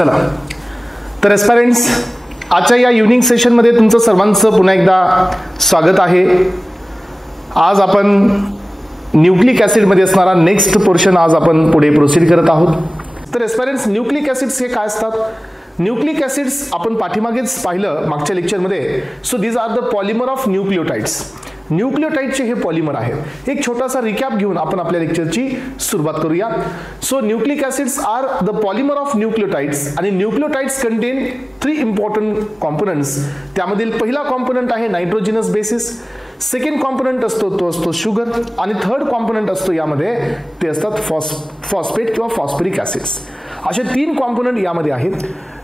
चला तर एस्पायरंट्स, आजच्या या इव्हनिंग सेशनमध्ये तुमचं सर्वांचं पुन्हा एकदा स्वागत आहे. आज आपण न्यूक्लिक ॲसिडमध्ये असणारा नेक्स्ट पोर्शन आज आपण पुढे प्रोसीड करत आहोत. तर एस्पायरंट्स, न्यूक्लिक ॲसिड्स हे काय असतात? न्यूक्लिक ॲसिड्स आपण पाठीमागेच पाहिलं मागच्या लेक्चरमध्ये. So these are the polymer of nucleotides. न्यूक्लियोटाइडचे हे पॉलिमर आहेत. एक छोटासा रिकॅप घेऊन आपण आपल्या लेक्चरची सुरुवात करूया. So nucleic acids are the polymer of nucleotides आणि न्यूक्लियोटाइड्स कंटेन 3 इम्पॉर्टंट कॉम्पोनंट्स. त्यामधील पहिला कॉम्पोनंट आहे नायट्रोजिनस बेसिस, सेकंड कॉम्पोनंट असतो तो असतो शुगर आणि थर्ड कॉम्पोनंट असतो यामध्ये ते असतात फॉस्फेट किंवा फॉस्फरिक ॲसिड्स. असे 3 कॉम्पोनंट यामध्ये आहेत.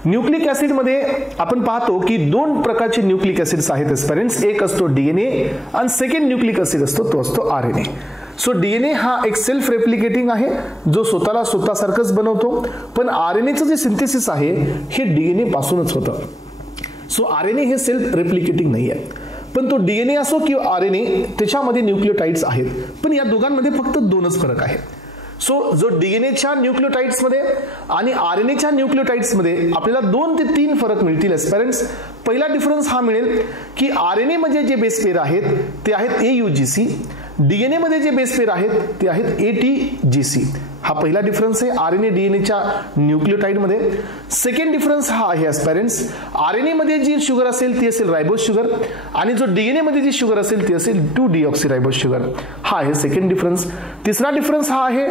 न्यूक्लिक ॲसिड मध्ये आपण पाहतो की 2 प्रकारचे न्यूक्लिक ॲसिड्स आहेत एस्पेरेंट्स. एक असतो डीएनए आणि सेकंड न्यूक्लिक ॲसिड असतो तो असतो आरएनए. सो डीएनए हा एक सेल्फ रेप्लिकेटिंग आहे जो स्वतःला स्वतःसारखंच बनवतो, पण आरएनएचं जे सिंथेसिस आहे हे डीएनए पासूनच होतं. सो आरएनए हे सेल्फ रेप्लिकेटिंग नाही आहे, पण तो डीएनए असो किंवा आरएनए त्याच्यामध्ये न्यूक्लियोटाइड्स आहेत, पण या दोघांमध्ये फक्त 2च फरक आहे. सो जो डीएनएच्या न्यूक्लियोटाइड्स मध्ये आणि आरएनएच्या न्यूक्लियोटाइड्स मध्ये आपल्याला 2 ते 3 फरक मिळतील एस्पेरेंट्स. पहिला डिफरन्स हा मिळेल की आरएनए मध्ये जे बेस पेअर आहेत ते आहेत AUGC, डीएनए मध्ये जे बेस पेअर आहेत ते आहेत ATGC. हा पहिला डिफरन्स आहे आरएनए डीएनएच्या न्यूक्लियोटाइड मध्ये. सेकंड डिफरन्स हा आहे एस्पेरेंट्स, आरएनए मध्ये जी शुगर असेल ती असेल रायबोज शुगर आणि जो डीएनए मध्ये जी शुगर असेल ती असेल 2-deoxyरायबोज शुगर. हा आहे सेकंड डिफरन्स. तिसरा डिफरन्स हा आहे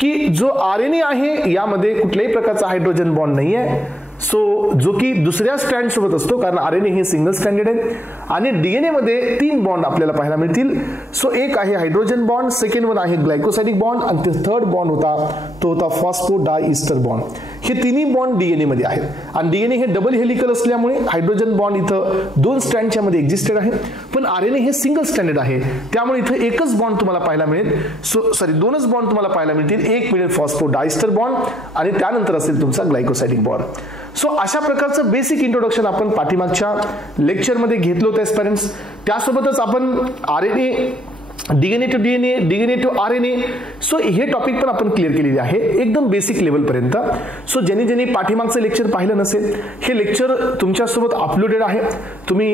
की जो आरएनए आहे यामध्ये कुठल्याही प्रकारचा हायड्रोजन बॉन्ड नाही आहे, सो जो की दुसऱ्या स्ट्रँड सोबत असतो, कारण आरएनए हे सिंगल स्ट्रँडेड आहे. आणि डीएनए मध्ये 3 बॉन्ड आपल्याला पाहायला मिळतील. सो एक आहे हायड्रोजन बॉन्ड, सेकंड वन आहे ग्लायकोसाइडिक बॉन्ड आणि थर्ड बॉन्ड होता तो होता फॉस्फोडायस्टर बॉन्ड. हे तिन्ही बॉन्ड डीएनए मध्ये आहेत आणि डीएनए हे डबल हेलिकल असल्यामुळे हायड्रोजन बॉन्ड इथं 2 स्ट्रँडच्या मध्ये एक्झिस्टेड आहे, पण आरएनए हे सिंगल स्ट्रँडेड आहे त्यामुळे इथं एकच बॉन्ड तुम्हाला पाहायला मिळेल. सो सॉरी 2च बॉन्ड तुम्हाला पाहायला मिळतील. एक मिळेल फॉस्फोडायस्टर बॉन्ड आणि त्यानंतर असेल तुमचा ग्लायकोसाइडिक बॉन्ड. सो अशा प्रकारचं बेसिक इंट्रोडक्शन आपण पाठीमागच्या लेक्चरमध्ये घेतलं होतं एस्पेरेंट्स. त्यासोबतच आपण RNA, DNA to DNA, DNA to RNA, so हे टॉपिक पण आपण क्लिअर केलेले आहे एकदम बेसिक लेवल पर्यंत. सो ज्यांनी पाठीमागचं लेक्चर पाहिलं नसेल, हे लेक्चर तुमच्यासोबत अपलोडेड आहे. तुम्ही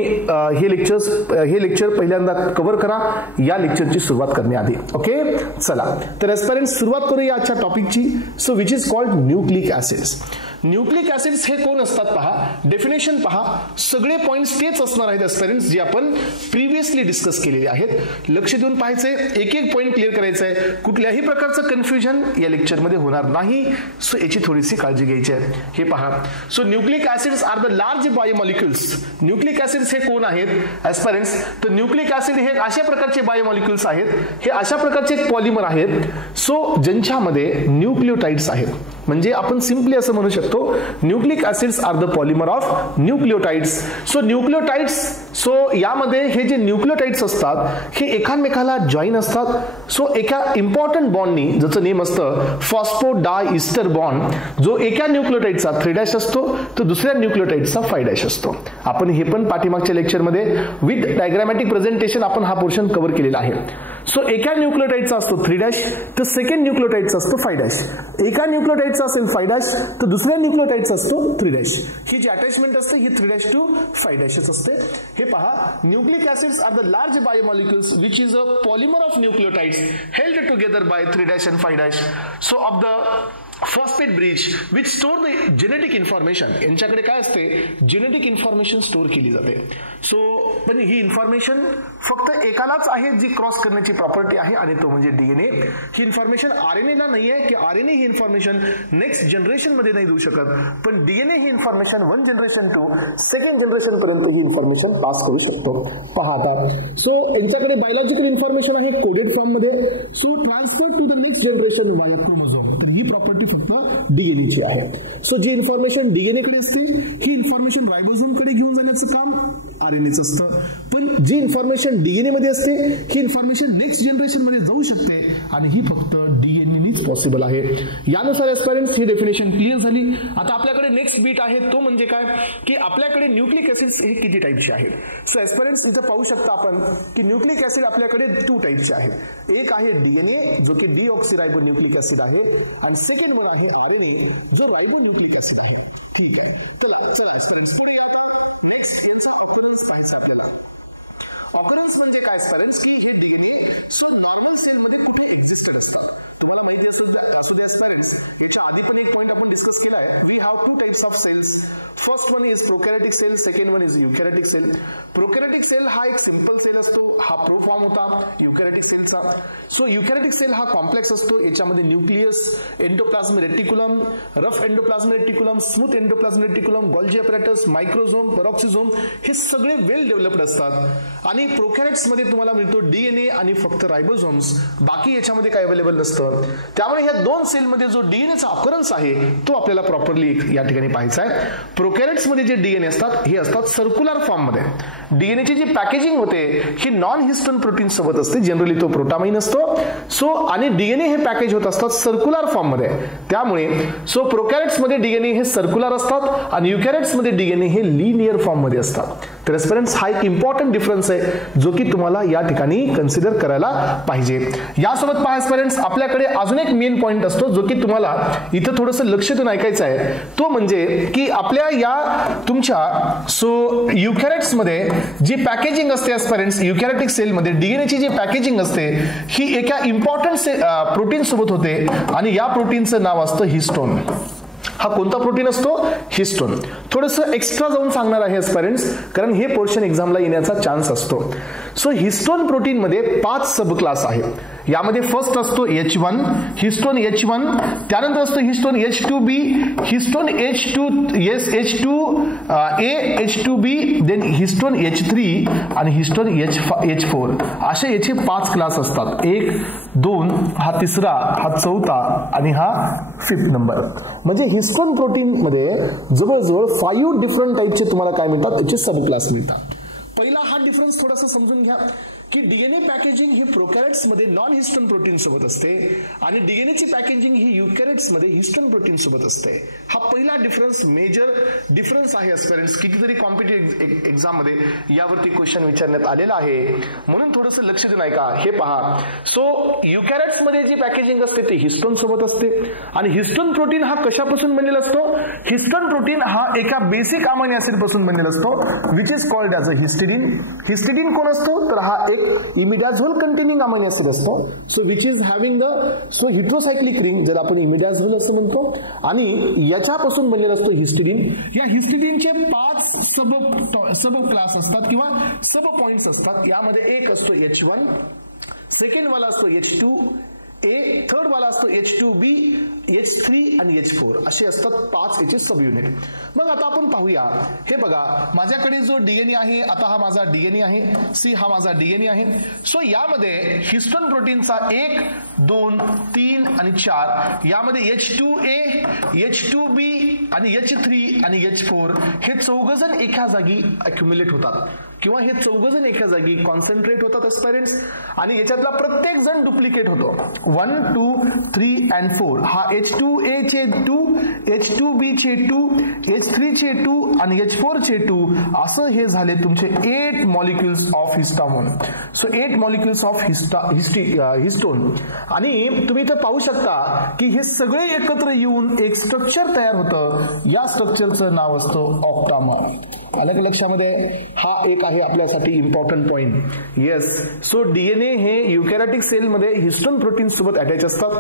हे लेक्चर पहिल्यांदा कव्हर करा या लेक्चरची सुरुवात करण्याआधी. ओके, चला तर एस्पेरेंट्स सुरुवात करूया आजच्या टॉपिकची. So which is called nucleic acids. Nucleic acids हे कोण असतात पहा, डेफिनेशन पहा. सगळे पॉइंट्स तेच असणार आहेत एस्पेरेंट्स जे आपण प्रिव्हियसली डिस्कस केलेले आहेत. लक्ष देऊन पाहायचंय, एक एक पॉइंट क्लिअर करायचं आहे. कुठल्याही प्रकारचं कन्फ्युजन या लेक्चरमध्ये होणार नाही, सो याची थोडीशी काळजी घ्यायची आहे. हे पहा, so nucleic acids are the large biomolecules. Nucleic acids हे कोण आहेत एस्पेरेंट्स? तर न्यूक्लिक ॲसिड हे अशा प्रकारचे बायोमॉलिक्युल्स आहेत, हे अशा प्रकारचे पॉलिमर आहेत सो ज्यांच्यामध्ये न्यूक्लियोटाइड्स आहेत. म्हणजे आपण सिंपली असं म्हणू शकतो nucleic acids are the polymer of nucleotides. So nucleotides, so यामध्ये हे जे न्यूक्लियोटाइड्स असतात हे एकामेकाला जॉईन असतात. सो एका इम्पॉर्टंट बॉन्डनी, ज्याचं नेम असतं फॉस्फोडायस्टर बॉन्ड, जो एका न्यूक्लियोटाइडचा 3' असतो तर दुसऱ्या न्यूक्लियोटाइडचा 5' असतो. आपण हे पण पाठीमागच्या लेक्चरमध्ये विथ डायग्रामॅटिक प्रेझेंटेशन आपण हा पोर्शन कव्हर केलेला आहे. सो एका न्यूक्लियोटाइडचा असतो 3' तर सेकंड न्यूक्लियोटाइडचा असतो 5'. एका न्यूक्लियोटाइडचा असेल 5' तर दुसऱ्या न्यूक्लियोटाइडचा असतो 3'. ही जी अटॅचमेंट असते ही 3' to 5' असते. हे पहा, nucleic acids are the large biomolecules which is a polymer of nucleotides held together by 3' and 5'. So of the phosphate bridge which store the genetic information. यांच्याकडे काय असते, जेनेटिक इन्फॉर्मेशन स्टोर केली जाते. So पण ही information फक्त एकालाच आहे जी cross करण्याची property आहे आणि तो म्हणजे डीएनए. ही इन्फॉर्मेशन आरएनएला नाही आहे की आरएनए ही इन्फॉर्मेशन नेक्स्ट जनरेशन मध्ये नाही देऊ शकत, पण डीएनए ही information 1 generation to 2nd generation पर्यंत ही इन्फॉर्मेशन पास करू शकतो. पहा आता, सो यांच्याकडे बायोलॉजिकल इन्फॉर्मेशन आहे कोडेड फॉर्म मध्ये. So transfer to the next generation via chromosome. तर ही प्रॉपर्टी फक्त डीएनए ची आहे. सो जी इन्फॉर्मेशन डीएनए कडे असते ही इन्फॉर्मेशन रायबोझोम कडे घेऊन जाण्याचं काम आरएनएचं असतं, पण जी इन्फॉर्मेशन डीएनए मध्ये असते ही इन्फॉर्मेशन नेक्स्ट जनरेशन मध्ये जाऊ शकते आणि ही फक्त डीएनएनीच पॉसिबल आहे. यानुसार एस्पेरेंट्स ही डेफिनेशन क्लिअर झाली. आता आपल्याकडे नेक्स्ट बीट आहे तो म्हणजे काय की आपल्याकडे न्यूक्लिक ॲसिड्स हे किती टाईपचे आहेत. सो एस्पेरेंट्स इथं पाहू शकता आपण की न्यूक्लिक ॲसिड आपल्याकडे 2 टाईपचे आहेत. एक आहे डीएनए जो की डीऑक्सीरायबो न्यूक्लिक ॲसिड आहे आणि सेकंड वन आहे आरएनए जो रायबो न्यूक्लिक ॲसिड आहे. ठीक आहे, चला स्टुडंट्स पुढे आता नेक्स्ट यांचा ऑकरन्स पाहायचा आपल्याला. ऑकरन्स म्हणजे काय स्टुडंट्स की हे डीएनए सो नॉर्मल सेल मध्ये कुठे एक्झिस्टेड असतात. तुम्हाला माहिती असू द्या स्टुडंट्स, याच्या आधी पण एक पॉइंट आपण डिस्कस केला आहे. We have two types of cells. First one is prokaryotic cell, second one is eukaryotic cell. Prokaryotic cell हा एक सिंपल सेल असतो, हा प्रोफॉर्म होता युकॅरियोटिक सेलचा. सो युकॅरियोटिक सेल हा कॉम्प्लेक्स असतो, याच्यामध्ये nucleus, endoplasmic reticulum, rough endoplasmic reticulum, smooth endoplasmic reticulum, Golgi apparatus, microsome, peroxisome हे सगळे वेल डेव्हलप्ड असतात. आणि प्रोकॅरियोट्स मध्ये तुम्हाला मिळतो डीएनए आणि फक्त रायबोझोम्स, बाकी याच्यामध्ये काय अवेलेबल नसतं. त्यामुळे ह्या दोन सेल मध्ये जो डीएनएचा ऑकरन्स आहे तो आपल्याला प्रॉपरली या ठिकाणी पाहायचा आहे. प्रोकॅरियोट्स मध्ये जे डीएनए असतात हे असतात सर्क्युलर फॉर्म मध्ये. डीएनएची जी पॅकेजिंग होते ही नॉन हिस्टोन प्रोटीन सोबत असते, जनरली तो प्रोटामाइन असतो. सो आणि डीएनए हे पॅकेज होत असतात सर्क्युलर फॉर्म मध्ये. त्यामुळे सो प्रोकॅरियोट्स मध्ये डीएनए हे सर्क्युलर असतात आणि युकॅरियोट्स मध्ये डीएनए हे लिनियर फॉर्म मध्ये असतात. तर स्टुडंट्स हा एक इम्पॉर्टंट डिफरन्स आहे जो की तुम्हाला या ठिकाणी कन्सिडर करायला पाहिजे. यासोबत पहा स्टुडंट्स, आपल्याकडे अजून एक मेन पॉइंट असतो जो की तुम्हाला इथं थोडंसं लक्ष देऊन ऐकायचं आहे. तो म्हणजे की आपल्या या तुमच्या सो युकॅरियोट्स मध्ये जी पॅकेजिंग असते स्टुडंट्स, युकॅरियोटिक सेल मध्ये डीएनएची जी पॅकेजिंग असते ही एका इम्पॉर्टंट प्रोटीन सोबत होते आणि या प्रोटीनचं नाव असतं हिस्टोन. हा कोणता प्रोटीन असतो? हिस्टोन. थोडंसं एक्स्ट्रा जाऊन सांगणार आहे स्टुडंट्स, कारण हे पोर्शन एक्झामला येण्याचा चान्स असतो. सो हिस्टोन प्रोटीन मध्ये 5 सब क्लास आहेत. यामध्ये फर्स्ट असतो H1, हिस्टोन H1, त्यानंतर असतो histone H2B, histone H2A, H2B, then histone H3 आणि हिस्टोन H4. असे याचे 5 क्लास असतात. 1, 2, हा तिसरा, हा चौथा आणि हा 5th नंबर. म्हणजे हिस्टोन प्रोटीन मध्ये जवळजवळ 5 डिफरंट टाइपचे तुम्हाला काय मिळतात, त्याचे सब क्लास मिळतात. पहिला हा डिफरन्स थोडासा समजून घ्या की डीएनए पॅकेजिंग ही प्रोकॅरियोट्स मध्ये नॉन हिस्टोन प्रोटीन सोबत असते आणि डीएनएची पॅकेजिंग ही युकॅरियोट्स मध्ये हिस्टोन प्रोटीन सोबत असते. हा पहिला डिफरन्स, मेजर डिफरन्स आहे स्टुडंट्स. कितीतरी कॉम्पिटिटिव्ह एक्झाम मध्ये यावरती क्वेश्चन विचारण्यात आलेला आहे, म्हणून थोडंसं लक्ष देऊन ऐका. हे पहा, सो युकॅरियोट्स मध्ये जी पॅकेजिंग असते ती हिस्टोन सोबत असते आणि हिस्टोन प्रोटीन हा कशापासून बनलेला असतो? हिस्टोन प्रोटीन हा एका बेसिक अमायनो ऍसिड पासून बनलेला असतो, which is called as a histidine. Histidine कोण असतो? तर हा एक इमिडाझोल कंटेनिंग अमायनो ऍसिड असतो. So which is having the so heterocyclic ring, ज्याला आपण इमिडाझोल असं म्हणतो, आणि याच्यापासून बनलेला असतो हिस्टिडीन. या हिस्टिडीनचे 5 सब क्लास असतात किंवा सब पॉइंट्स असतात. यामध्ये एक असतो H1, सेकंड वाला असतो H2A, थर्ड वाला असतो H2B, H3 आणि H4. असे असतात 5 याचे सब युनिट. मग आता आपण पाहूया. हे बघा, माझ्याकडे जो डीएनए आहे, आता हा माझा डीएनए आहे, सी हा माझा डीएनए आहे. सो यामध्ये हिस्टोन प्रोटीनचा 1, 2, 3 आणि 4, यामध्ये H2A, H2B आणि H3 आणि H4 हे चौघजण एका जागी अक्युमुलेट होतात किंवा हे चौघजण एका जागी कॉन्सन्ट्रेट होतात स्टुडंट्स. आणि याच्यातला प्रत्येक जण डुप्लिकेट होतो. 1, 2, 3 and 4. हा H2A चे 2, H2B चे 2, H3 चे 2 आणि H4 चे 2, असं हे झाले तुमचे 8 molecules of histone. So 8 molecules of histone. आणि तुम्ही इथं पाहू शकता की हे सगळे एकत्र येऊन एक स्ट्रक्चर तयार होतं. या स्ट्रक्चरचं नाव असतं ऑक्टामर. आलं का लक्षामध्ये? हा एक आहे आपल्यासाठी important point. Yes, so DNA हे युकॅरियोटिक सेल मध्ये हिस्टोन प्रोटीन सोबत अटॅच असतात.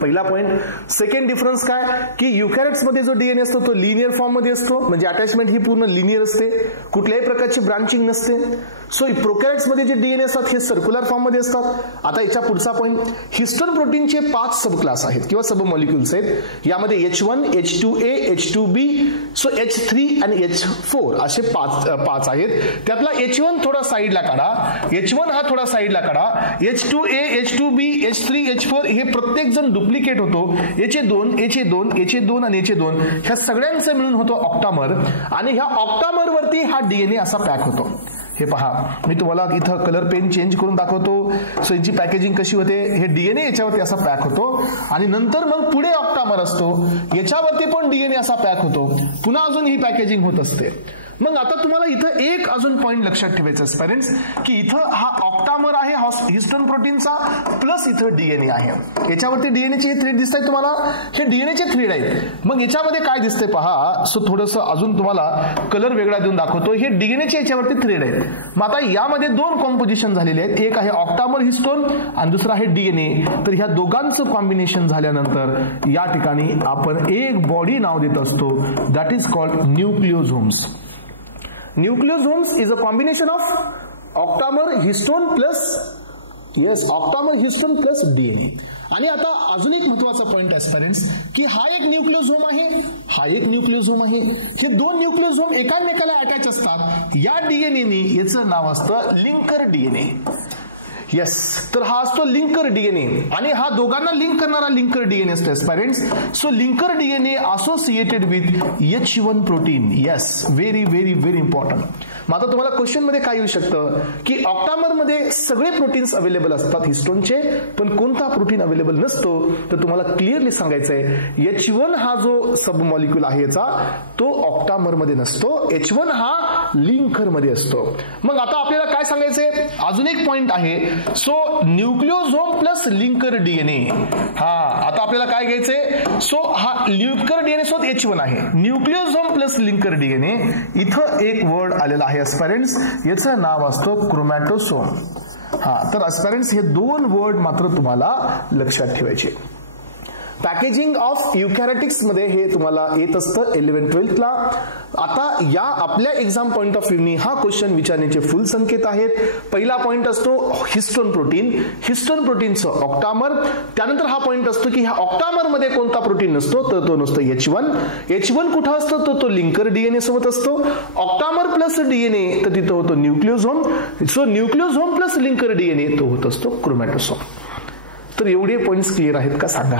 पहिला पॉइंट. सेकंड डिफरन्स काय की युकॅरियोट्स मध्ये जो डीएनए असतो तो लिनियर फॉर्म मध्ये असतो, म्हणजे अटॅचमेंट ही पूर्ण लिनियर असते, कुठल्याही प्रकारची ब्रांचिंग नसते. सो प्रोकॅरियोट्स मध्ये जे डीएनए असतात हे सर्क्युलर फॉर्म मध्ये असतात. आता याच्या पुढचा पॉइंट, हिस्टोन प्रोटीनचे 5 सब क्लास आहेत किंवा सब मॉलिक्युल्स आहेत. यामध्ये H1, H2A, H2B, so H3 आणि H4 असे 5 आहेत. त्यातला H1 थोडा साईडला काढा, H1 हा थोडा साईडला काढा. H2A, H2B, H3, H4 हे प्रत्येक जण डुप्लिकेट होतो. याचे 2, याचे 2, याचे 2 आणि याचे 2, ह्या सगळ्यांचं मिळून होतो ऑक्टामर. आणि ह्या ऑक्टामर वरती हा डीएनए असा पॅक होतो. हे पहा, मी तुम्हाला इथं कलर पेन चेंज करून दाखवतो. सो यांची पॅकेजिंग कशी होते, हे डीएनए याच्यावरती असा पॅक होतो आणि नंतर मग पुढे ऑक्टामर असतो, याच्यावरती पण डीएनए असा पॅक होतो. पुन्हा अजून ही पॅकेजिंग होत असते. मग आता तुम्हाला इथं एक अजून पॉईंट लक्षात ठेवायचा आहे पेरेंट्स, की इथं हा ऑक्टामर आहे हिस्टोन प्रोटीनचा, प्लस इथं डीएनए आहे. याच्यावरती डीएनएचे हे थ्रेड दिसत आहेत तुम्हाला, हे डीएनएचे थ्रेड आहेत. मग याच्यामध्ये काय दिसतंय पहा. सो थोडंसं अजून तुम्हाला कलर वेगळा देऊन दाखवतो. हे डीएनएचे याच्यावरती थ्रेड आहेत. मग आता यामध्ये दोन कॉम्पोजिशन झालेले आहेत, एक आहे ऑक्टामर हिस्टोन आणि दुसरा आहे डीएनए. तर ह्या दोघांचं कॉम्बिनेशन झाल्यानंतर या ठिकाणी आपण एक बॉडी नाव देत असतो, that is called nucleosomes. Nucleosomes is a combination of octamer histone plus octamer histone plus DNA. आणि आता अजून एक महत्वाचा पॉइंट आहे पेरेंट्स, की हा एक न्यूक्लिओझोम आहे, हा एक न्यूक्लिओझोम आहे. हे दोन न्यूक्लिओझोम एकामेकाला अटॅच असतात. या डीएनए याचं नाव असतं लिंकर डीएनए. येस, तर हा असतो लिंकर डीएनए आणि हा दोघांना लिंक करणारा लिंकर डीएनए असतो parents. So linker DNA associated with H1 protein. Yes, very very very important. मग आता तुम्हाला क्वेश्चन मध्ये काय येऊ शकतं, की ऑक्टामर मध्ये सगळे प्रोटीन्स अवेलेबल असतात हिस्टोनचे, पण कोणता प्रोटीन अवेलेबल नसतो. तर तुम्हाला क्लिअरली सांगायचंय H1 हा जो सब मॉलिक्यूल आहे याचा, तो ऑक्टामर मध्ये नसतो. H1 हा लिंकर मध्ये असतो. मग आता आपल्याला काय सांगायचंय, अजून एक पॉइंट आहे. So nucleosome plus linker DNA. हा, आता आपल्याला काय घ्यायचंय. सो हा लिंकर डीएनए सोबत H1 आहे, न्यूक्लिओझोम प्लस लिंकर डीएनए. इथं एक वर्ड आलेला आहे एस्पेरेंट्स, याचं नाव असतं क्रोमॅटोसोम. हा, तर एस्पेरेंट्स हे दोन वर्ड मात्र तुम्हाला लक्षात ठेवायचे. पॅकेजिंग ऑफ युकॅरियोटिक्स मध्ये हे तुम्हाला येत असतं 11-12 ला. आता या आपल्या एक्झाम पॉइंट ऑफ व्ह्यूनी हा क्वेश्चन विचारण्याचे फुल संकेत आहेत. पहिला पॉइंट असतो हिस्टोन प्रोटीन, हिस्टोन प्रोटीनचं ऑक्टामर. त्यानंतर हा पॉइंट असतो की ह्या ऑक्टामर मध्ये कोणता प्रोटीन नसतो, तर तो नसतो H1. H1 कुठं असतो, तर तो लिंकर डीएनए सोबत असतो. ऑक्टामर प्लस डीएनए, तर तिथं होतो न्यूक्लिओझोम. So nucleosome plus linker DNA, तो होत असतो क्रोमॅटोसोम. तर एवढे पॉइंट्स क्लिअर आहेत का सांगा.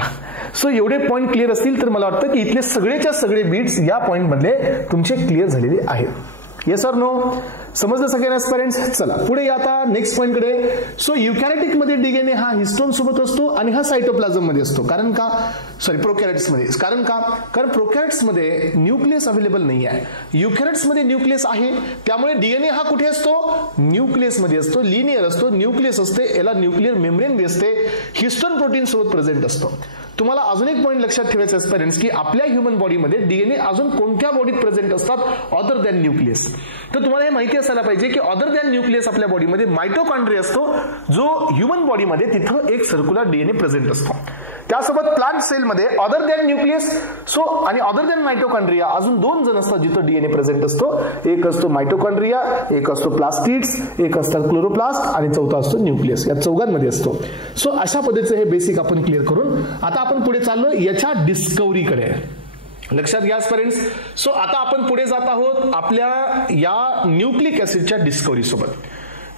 सो एवढे पॉइंट क्लिअर असतील तर मला वाटतं की इथले सगळेच्या सगळे बीट्स या पॉइंट मधले तुमचे क्लिअर झालेले आहेत. येस ऑर नो, समजलं सगळ्यांना पेरेंट्स. चला पुढे या आता नेक्स्ट पॉइंट कडे. सो युकॅरियोटिक मध्ये डीएनए हा हिस्टोन सोबत असतो आणि हा सायटोप्लाझम मध्ये असतो. कारण का, प्रोकॅरियोट्स मध्ये. कारण का, कारण प्रोकॅरियोट्स मध्ये न्यूक्लियस अवेलेबल नाही आहे, युकॅरियोट्स मध्ये न्यूक्लियस आहे. त्यामुळे डीएनए हा कुठे असतो, न्यूक्लियस मध्ये असतो, लिनियर असतो, न्यूक्लियस असते, याला न्यूक्लियर मेम्ब्रेन बी असते, हिस्टोन प्रोटीन सोबत प्रेझेंट असतो. तुम्हाला अजून एक पॉइंट लक्षात ठेवायचं आहे पेरेंट्स, की आपल्या ह्युमन बॉडीमध्ये डीएनए अजून कोणत्या बॉडीत प्रेझेंट असतात, अदर दॅन न्यूक्लियस. तर तुम्हाला हे माहिती असायला पाहिजे की अदर दॅन न्यूक्लियस आपल्या बॉडीमध्ये मायटोकॉन्ड्रिया असतो, जो ह्युमन बॉडीमध्ये तिथं एक सर्क्युलर डीएनए प्रेझेंट असतो. त्यासोबत प्लांट सेलमध्ये अदर दॅन न्यूक्लियस सो आणि अदर दॅन मायटोकॉन्ड्रिया अजून दोन जण असतात जिथं डीएनए प्रेझेंट असतो. एक असतो मायटोकॉन्ड्रिया, एक असतो प्लास्टिड्स, एक असतात क्लोरोप्लास्ट आणि चौथा असतो न्यूक्लियस. या चौघांमध्ये असतो. सो अशा पद्धतीचं हे बेसिक आपण क्लिअर करून आता आपण पुढे चाललो याच्या डिस्कव्हरीकडे. लक्षात घ्या पेरेंट्स. सो आता आपण पुढे जात आहोत आपल्या या न्यूक्लिक ऍसिडच्या डिस्कव्हरी सोबत.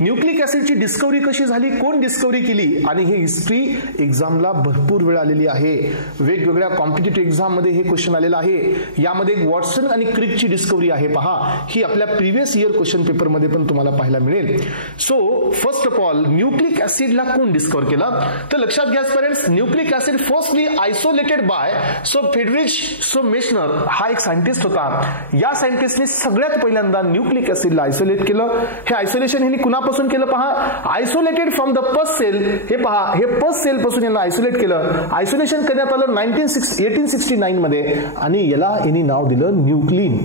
न्यूक्लिक ऍसिडची डिस्कव्हरी कशी झाली, कोण डिस्कव्हरी केली, आणि ही हिस्ट्री एक्झामला भरपूर वेळ आलेली आहे. वेगवेगळ्या कॉम्पिटिटिव्ह एक्झाम मध्ये हे क्वेश्चन आलेलं आहे. यामध्ये वॉटसन आणि क्रिकची डिस्कव्हरी आहे पहा, ही आपल्या प्रिव्हियस इयर क्वेश्चन पेपर मध्ये पण तुम्हाला पाहायला मिळेल. So first of all nucleic ऍसिडला कोण डिस्कव्हर केलं, तर लक्षात घ्या parents. Nucleic acid firstly isolated by Friedrich Miescher हा एक सायंटिस्ट होता. या सायंटिस्टने सगळ्यात पहिल्यांदा न्यूक्लिक ऍसिडला आयसोलेट केलं. हे आयसोलेशन हे कुणापासून केलं पहा, isolated from the pus cell. हे पहा, हे पस सेल पासून यांना आयसोलेट केलं. आयसोलेशन करण्यात आलं 1869 मध्ये आणि याला यांनी नाव दिलं न्यूक्लिन.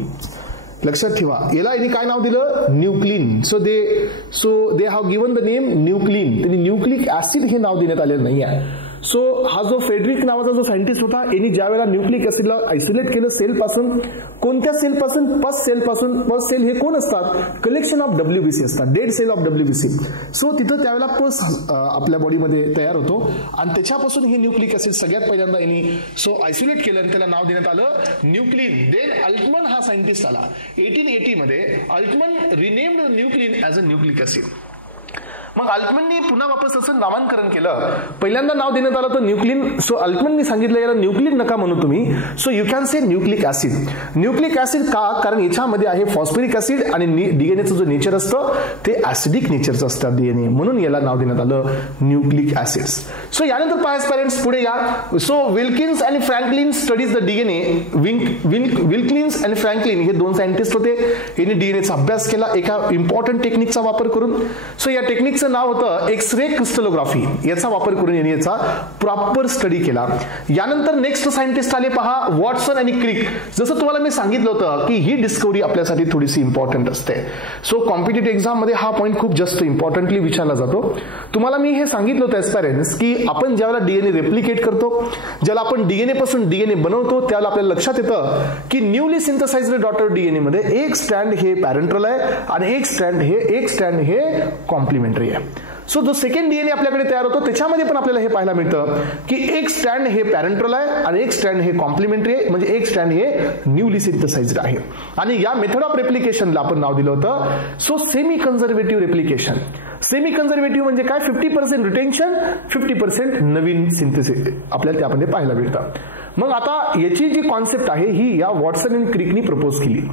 लक्षात ठेवा, याला यांनी काय नाव दिलं, nuclein. So they have given the name nuclein. त्यांनी न्यूक्लिक ऍसिड हे नाव देण्यात आलेलं नाही आहे. सो हा जो फ्रेडरिक नावाचा जो सायंटिस्ट होता, यांनी ज्या वेळेला न्यूक्लिक ऍसिडला आयसोलेट केलं सेल पासून, कोणत्या सेल पासून, पस सेल पासून. पस सेल हे कोण असतात, कलेक्शन ऑफ WBC असतात, dead cell of WBC. So तिथं त्यावेळेला पस आपल्या बॉडीमध्ये तयार होतो आणि त्याच्यापासून हे न्यूक्लिक ऍसिड सगळ्यात पहिल्यांदा यांनी आयसोलेट केलं आणि त्याला नाव देण्यात आलं न्यूक्लिन. देन अल्टमन हा सायंटिस्ट आला 1880 मध्ये. Altmann renamed nuclein as a nucleic acid. मग अल्टमननी पुन्हा वापस असं नामांकरण केलं. पहिल्यांदा नाव देण्यात आलं तर न्यूक्लिन. सो अल्टमननी सांगितलं याला न्यूक्लिन नका म्हणू तुम्ही, so you can say nucleic acid. Nucleic acid का? कारण याच्यामध्ये आहे फॉस्फरिक ऍसिड आणि डीएनएचं जो नेचर असतं ते ऍसिडिक नेचरचं असतं डीएनए, म्हणून याला नाव देण्यात आलं न्यूक्लिक ऍसिड्स. सो यानंतर पहा पेरेंट्स पुढे या. सो विल्किन्स आणि Franklin studies the DNA. Wilkins आणि फ्रँकलिन हे दोन सायंटिस्ट होते. यांनी डीएनएचा अभ्यास केला एका इम्पॉर्टंट टेक्निकचा वापर करून. सो या टेक्निकचं नाव होतं एक्स रे क्रिस्टलोग्राफी. याचा वापर करून यांनी याचा प्रॉपर स्टडी केला. यानंतर नेक्स्ट सायंटिस्ट आले पहा वॉटसन आणि क्रिक. जसं तुम्हाला मी सांगितलं होतं की ही डिस्कवरी आपल्यासाठी थोडीशी इम्पॉर्टंट असते. सो कॉम्पिटेटिव्ह एक्झाम मध्ये हा पॉईंट खूप जास्त इम्पॉर्टंटली विचारला जातो. तुम्हाला मी हे सांगितलं होतं एस्पायरन्स की आपण ज्यावेळेला डीएनए रेप्लिकेट करतो, ज्याला आपण डीएनए पासून डीएनए बनवतो, त्यावेळेला आपल्याला लक्षात येतं की न्यूली सिंथसाइज्ड डॉटर डीएनए मध्ये एक स्ट्रँड हे पॅरेंट्रल आहे आणि एक स्ट्रँड हे कॉम्प्लिमेंटरी आहे. सो जो सेकंड डीएनए आपल्याकडे तयार होतो त्याच्यामध्ये पण आपल्याला हे पाहायला मिळतं की एक स्ट्रँड हे पॅरेंट्रल आहे आणि एक स्ट्रँड हे कॉम्प्लिमेंटरी आहे, म्हणजे एक स्ट्रँड हे न्यूली सिंथसाइज्ड आहे. आणि या मेथड ऑफ रेप्लिकेशनला आपण नाव दिलं होतं so semi conservative replication. Semi conservative म्हणजे काय? 50% रिटेन्शन, 50% नवीन सिंथेसिस आपल्याला त्यामध्ये पाहायला मिळतं. मग आता याची जी कॉन्सेप्ट आहे ही या वॉटसन अँड क्रिकनी प्रपोज केली.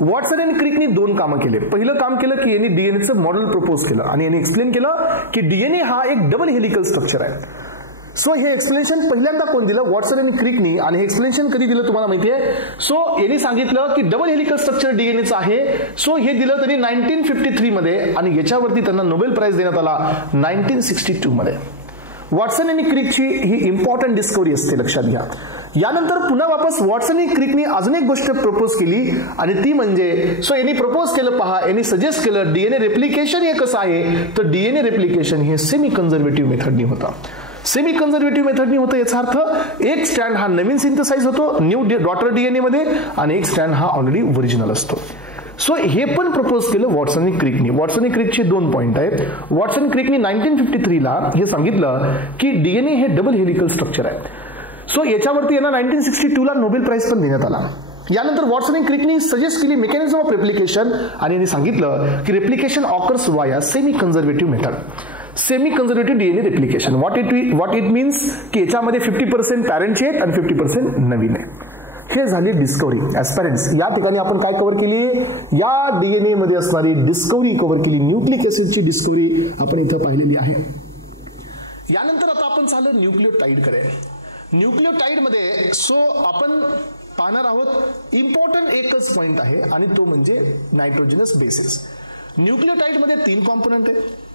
वॉटसन अँड क्रिकनी दोन कामं केले. पहिलं काम केलं की यांनी डीएनएचं मॉडेल प्रपोज केलं आणि यांनी एक्सप्लेन केलं की डीएनए हा एक डबल हेलिकल स्ट्रक्चर आहे. सो हे एक्सप्लेनेशन पहिल्यांदा कोण दिलं? वॉटसन आणि क्रिकनी. आणि हे एक्सप्लेनेशन कधी दिलं तुम्हाला माहिती आहे? सो यांनी सांगितलं की डबल हेलिकल स्ट्रक्चर डीएनएचं आहे. सो हे दिलं त्यांनी 1953 मध्ये आणि याच्यावरती त्यांना नोबेल प्राइज देण्यात आला 1962 मध्ये. वॉटसन आणि क्रिकची ही इम्पॉर्टंट डिस्कवरी असते, लक्षात घ्या. यानंतर पुन्हा वापस वॉटसन आणि क्रिकनी अजून एक गोष्ट प्रपोज केली आणि ती म्हणजे सो यांनी प्रपोज केलं पहा, यांनी सजेस्ट केलं डीएनए रेप्लिकेशन हे कसं आहे तर डीएनए रेप्लिकेशन हे सेमी कन्झर्वेटिव्ह मेथडनी होतं. सेमी कन्झर्वेटिव्ह मेथडनी होतं याचा अर्थ एक स्ट्रँड हा नवीन सिंथसाइज होतो न्यू डॉटर डीएनए मध्ये आणि एक स्ट्रँड हा ऑलरेडी ओरिजिनल असतो. सो हे पण प्रपोज केलं वॉटसन आणि क्रिकनी. वॉटसन आणि क्रिकचे दोन पॉइंट आहेत. वॉटसन क्रिकनी 1953 ला हे सांगितलं की डीएनए हे डबल हेलिकल स्ट्रक्चर आहे. सो याच्यावरती यांना 1962 ला नोबेल प्राइज पण देण्यात आला. यानंतर वॉटसन आणि क्रिकनी सजेस्ट केली मेकॅनिझम ऑफ रेप्लिकेशन आणि यांनी सांगितलं की रेप्लिकेशन ऑकर्स वाया semi conservative method. Semi conservative DNA replication what it means की याच्यामध्ये 50% पॅरेंटचे आहेत आणि 50% नवीन आहे. हे झाली डिस्कवरी. ऍस्पिरंट्स या ठिकाणी आपण काय कव्हर केली? या डीएनए मध्ये असणारी डिस्कवरी कव्हर केली. न्यूक्लिक ऍसिडची डिस्कवरी आपण इथं पाहिलेली आहे. यानंतर आता आपण चाललो न्यूक्लियोटाइड कडे. न्यूक्लियोटाइड मध्ये सो आपण पाहणार आहोत इम्पॉर्टंट एकच पॉइंट आहे आणि तो म्हणजे नायट्रोजनस बेसिस. न्यूक्लियोटाइड मध्ये 3 कॉम्पोनंट आहेत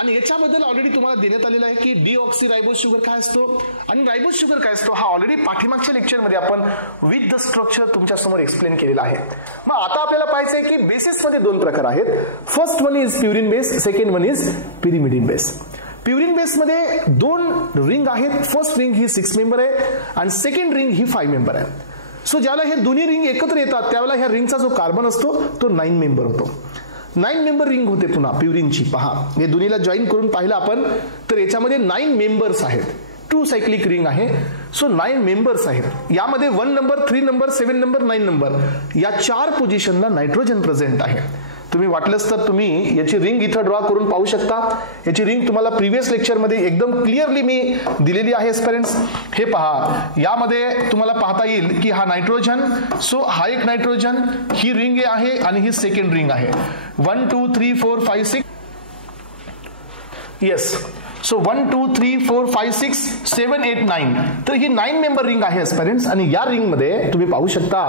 आणि याच्याबद्दल ऑलरेडी तुम्हाला देण्यात आलेलं आहे की डीऑक्सीरायबोज शुगर काय असतो आणि रायबोज शुगर काय असतो हा ऑलरेडी पाठीमागच्या लेक्चरमध्ये आपण विथ द स्ट्रक्चर तुमच्या समोर एक्सप्लेन केलेला आहे. मग आता आपल्याला पाहायचं आहे की बेसिस मध्ये 2 प्रकार आहेत. First one is purine base, second one is pyrimidine base. Purine base मध्ये 2 रिंग आहेत. फर्स्ट रिंग ही 6 मेंबर आहे आणि सेकंड रिंग ही 5 मेंबर आहे. सो ज्यावेळेला हे दोन्ही रिंग एकत्र येतात त्यावेळेला ह्या रिंगचा जो कार्बन असतो तो 9 मेंबर होतो. 9 मेंबर रिंग होते पुन्हा प्युरिनची. पहा हे दोन्हीला जॉईन करून पाहिलं आपण तर याच्यामध्ये 9 मेंबर्स आहेत. 2 सायक्लिक रिंग आहे. सो 9 मेंबर्स आहेत. यामध्ये 1 नंबर, 3 नंबर, 7 नंबर, 9 नंबर या 4 पोझिशनला नायट्रोजन प्रेझेंट आहे. तुम्ही वाटलंच तर तुम्ही याची रिंग इथं ड्रॉ करून पाहू शकता. याची रिंग तुम्हाला प्रिव्हियस लेक्चरमध्ये एकदम क्लिअरली मी दिलेली आहे स्टुडंट्स. हे पहा यामध्ये तुम्हाला पाहता येईल की हा नायट्रोजन. सो हा एक नायट्रोजन, ही रिंग आहे आणि ही सेकंड रिंग आहे. 1 2 3 4 5 6 येस. सो 1 2 3 4 5 6 7 8 9 तर ही 9 मेंबर रिंग आहे एस्पिरंट्स आणि या रिंग मध्ये तुम्ही पाहू शकता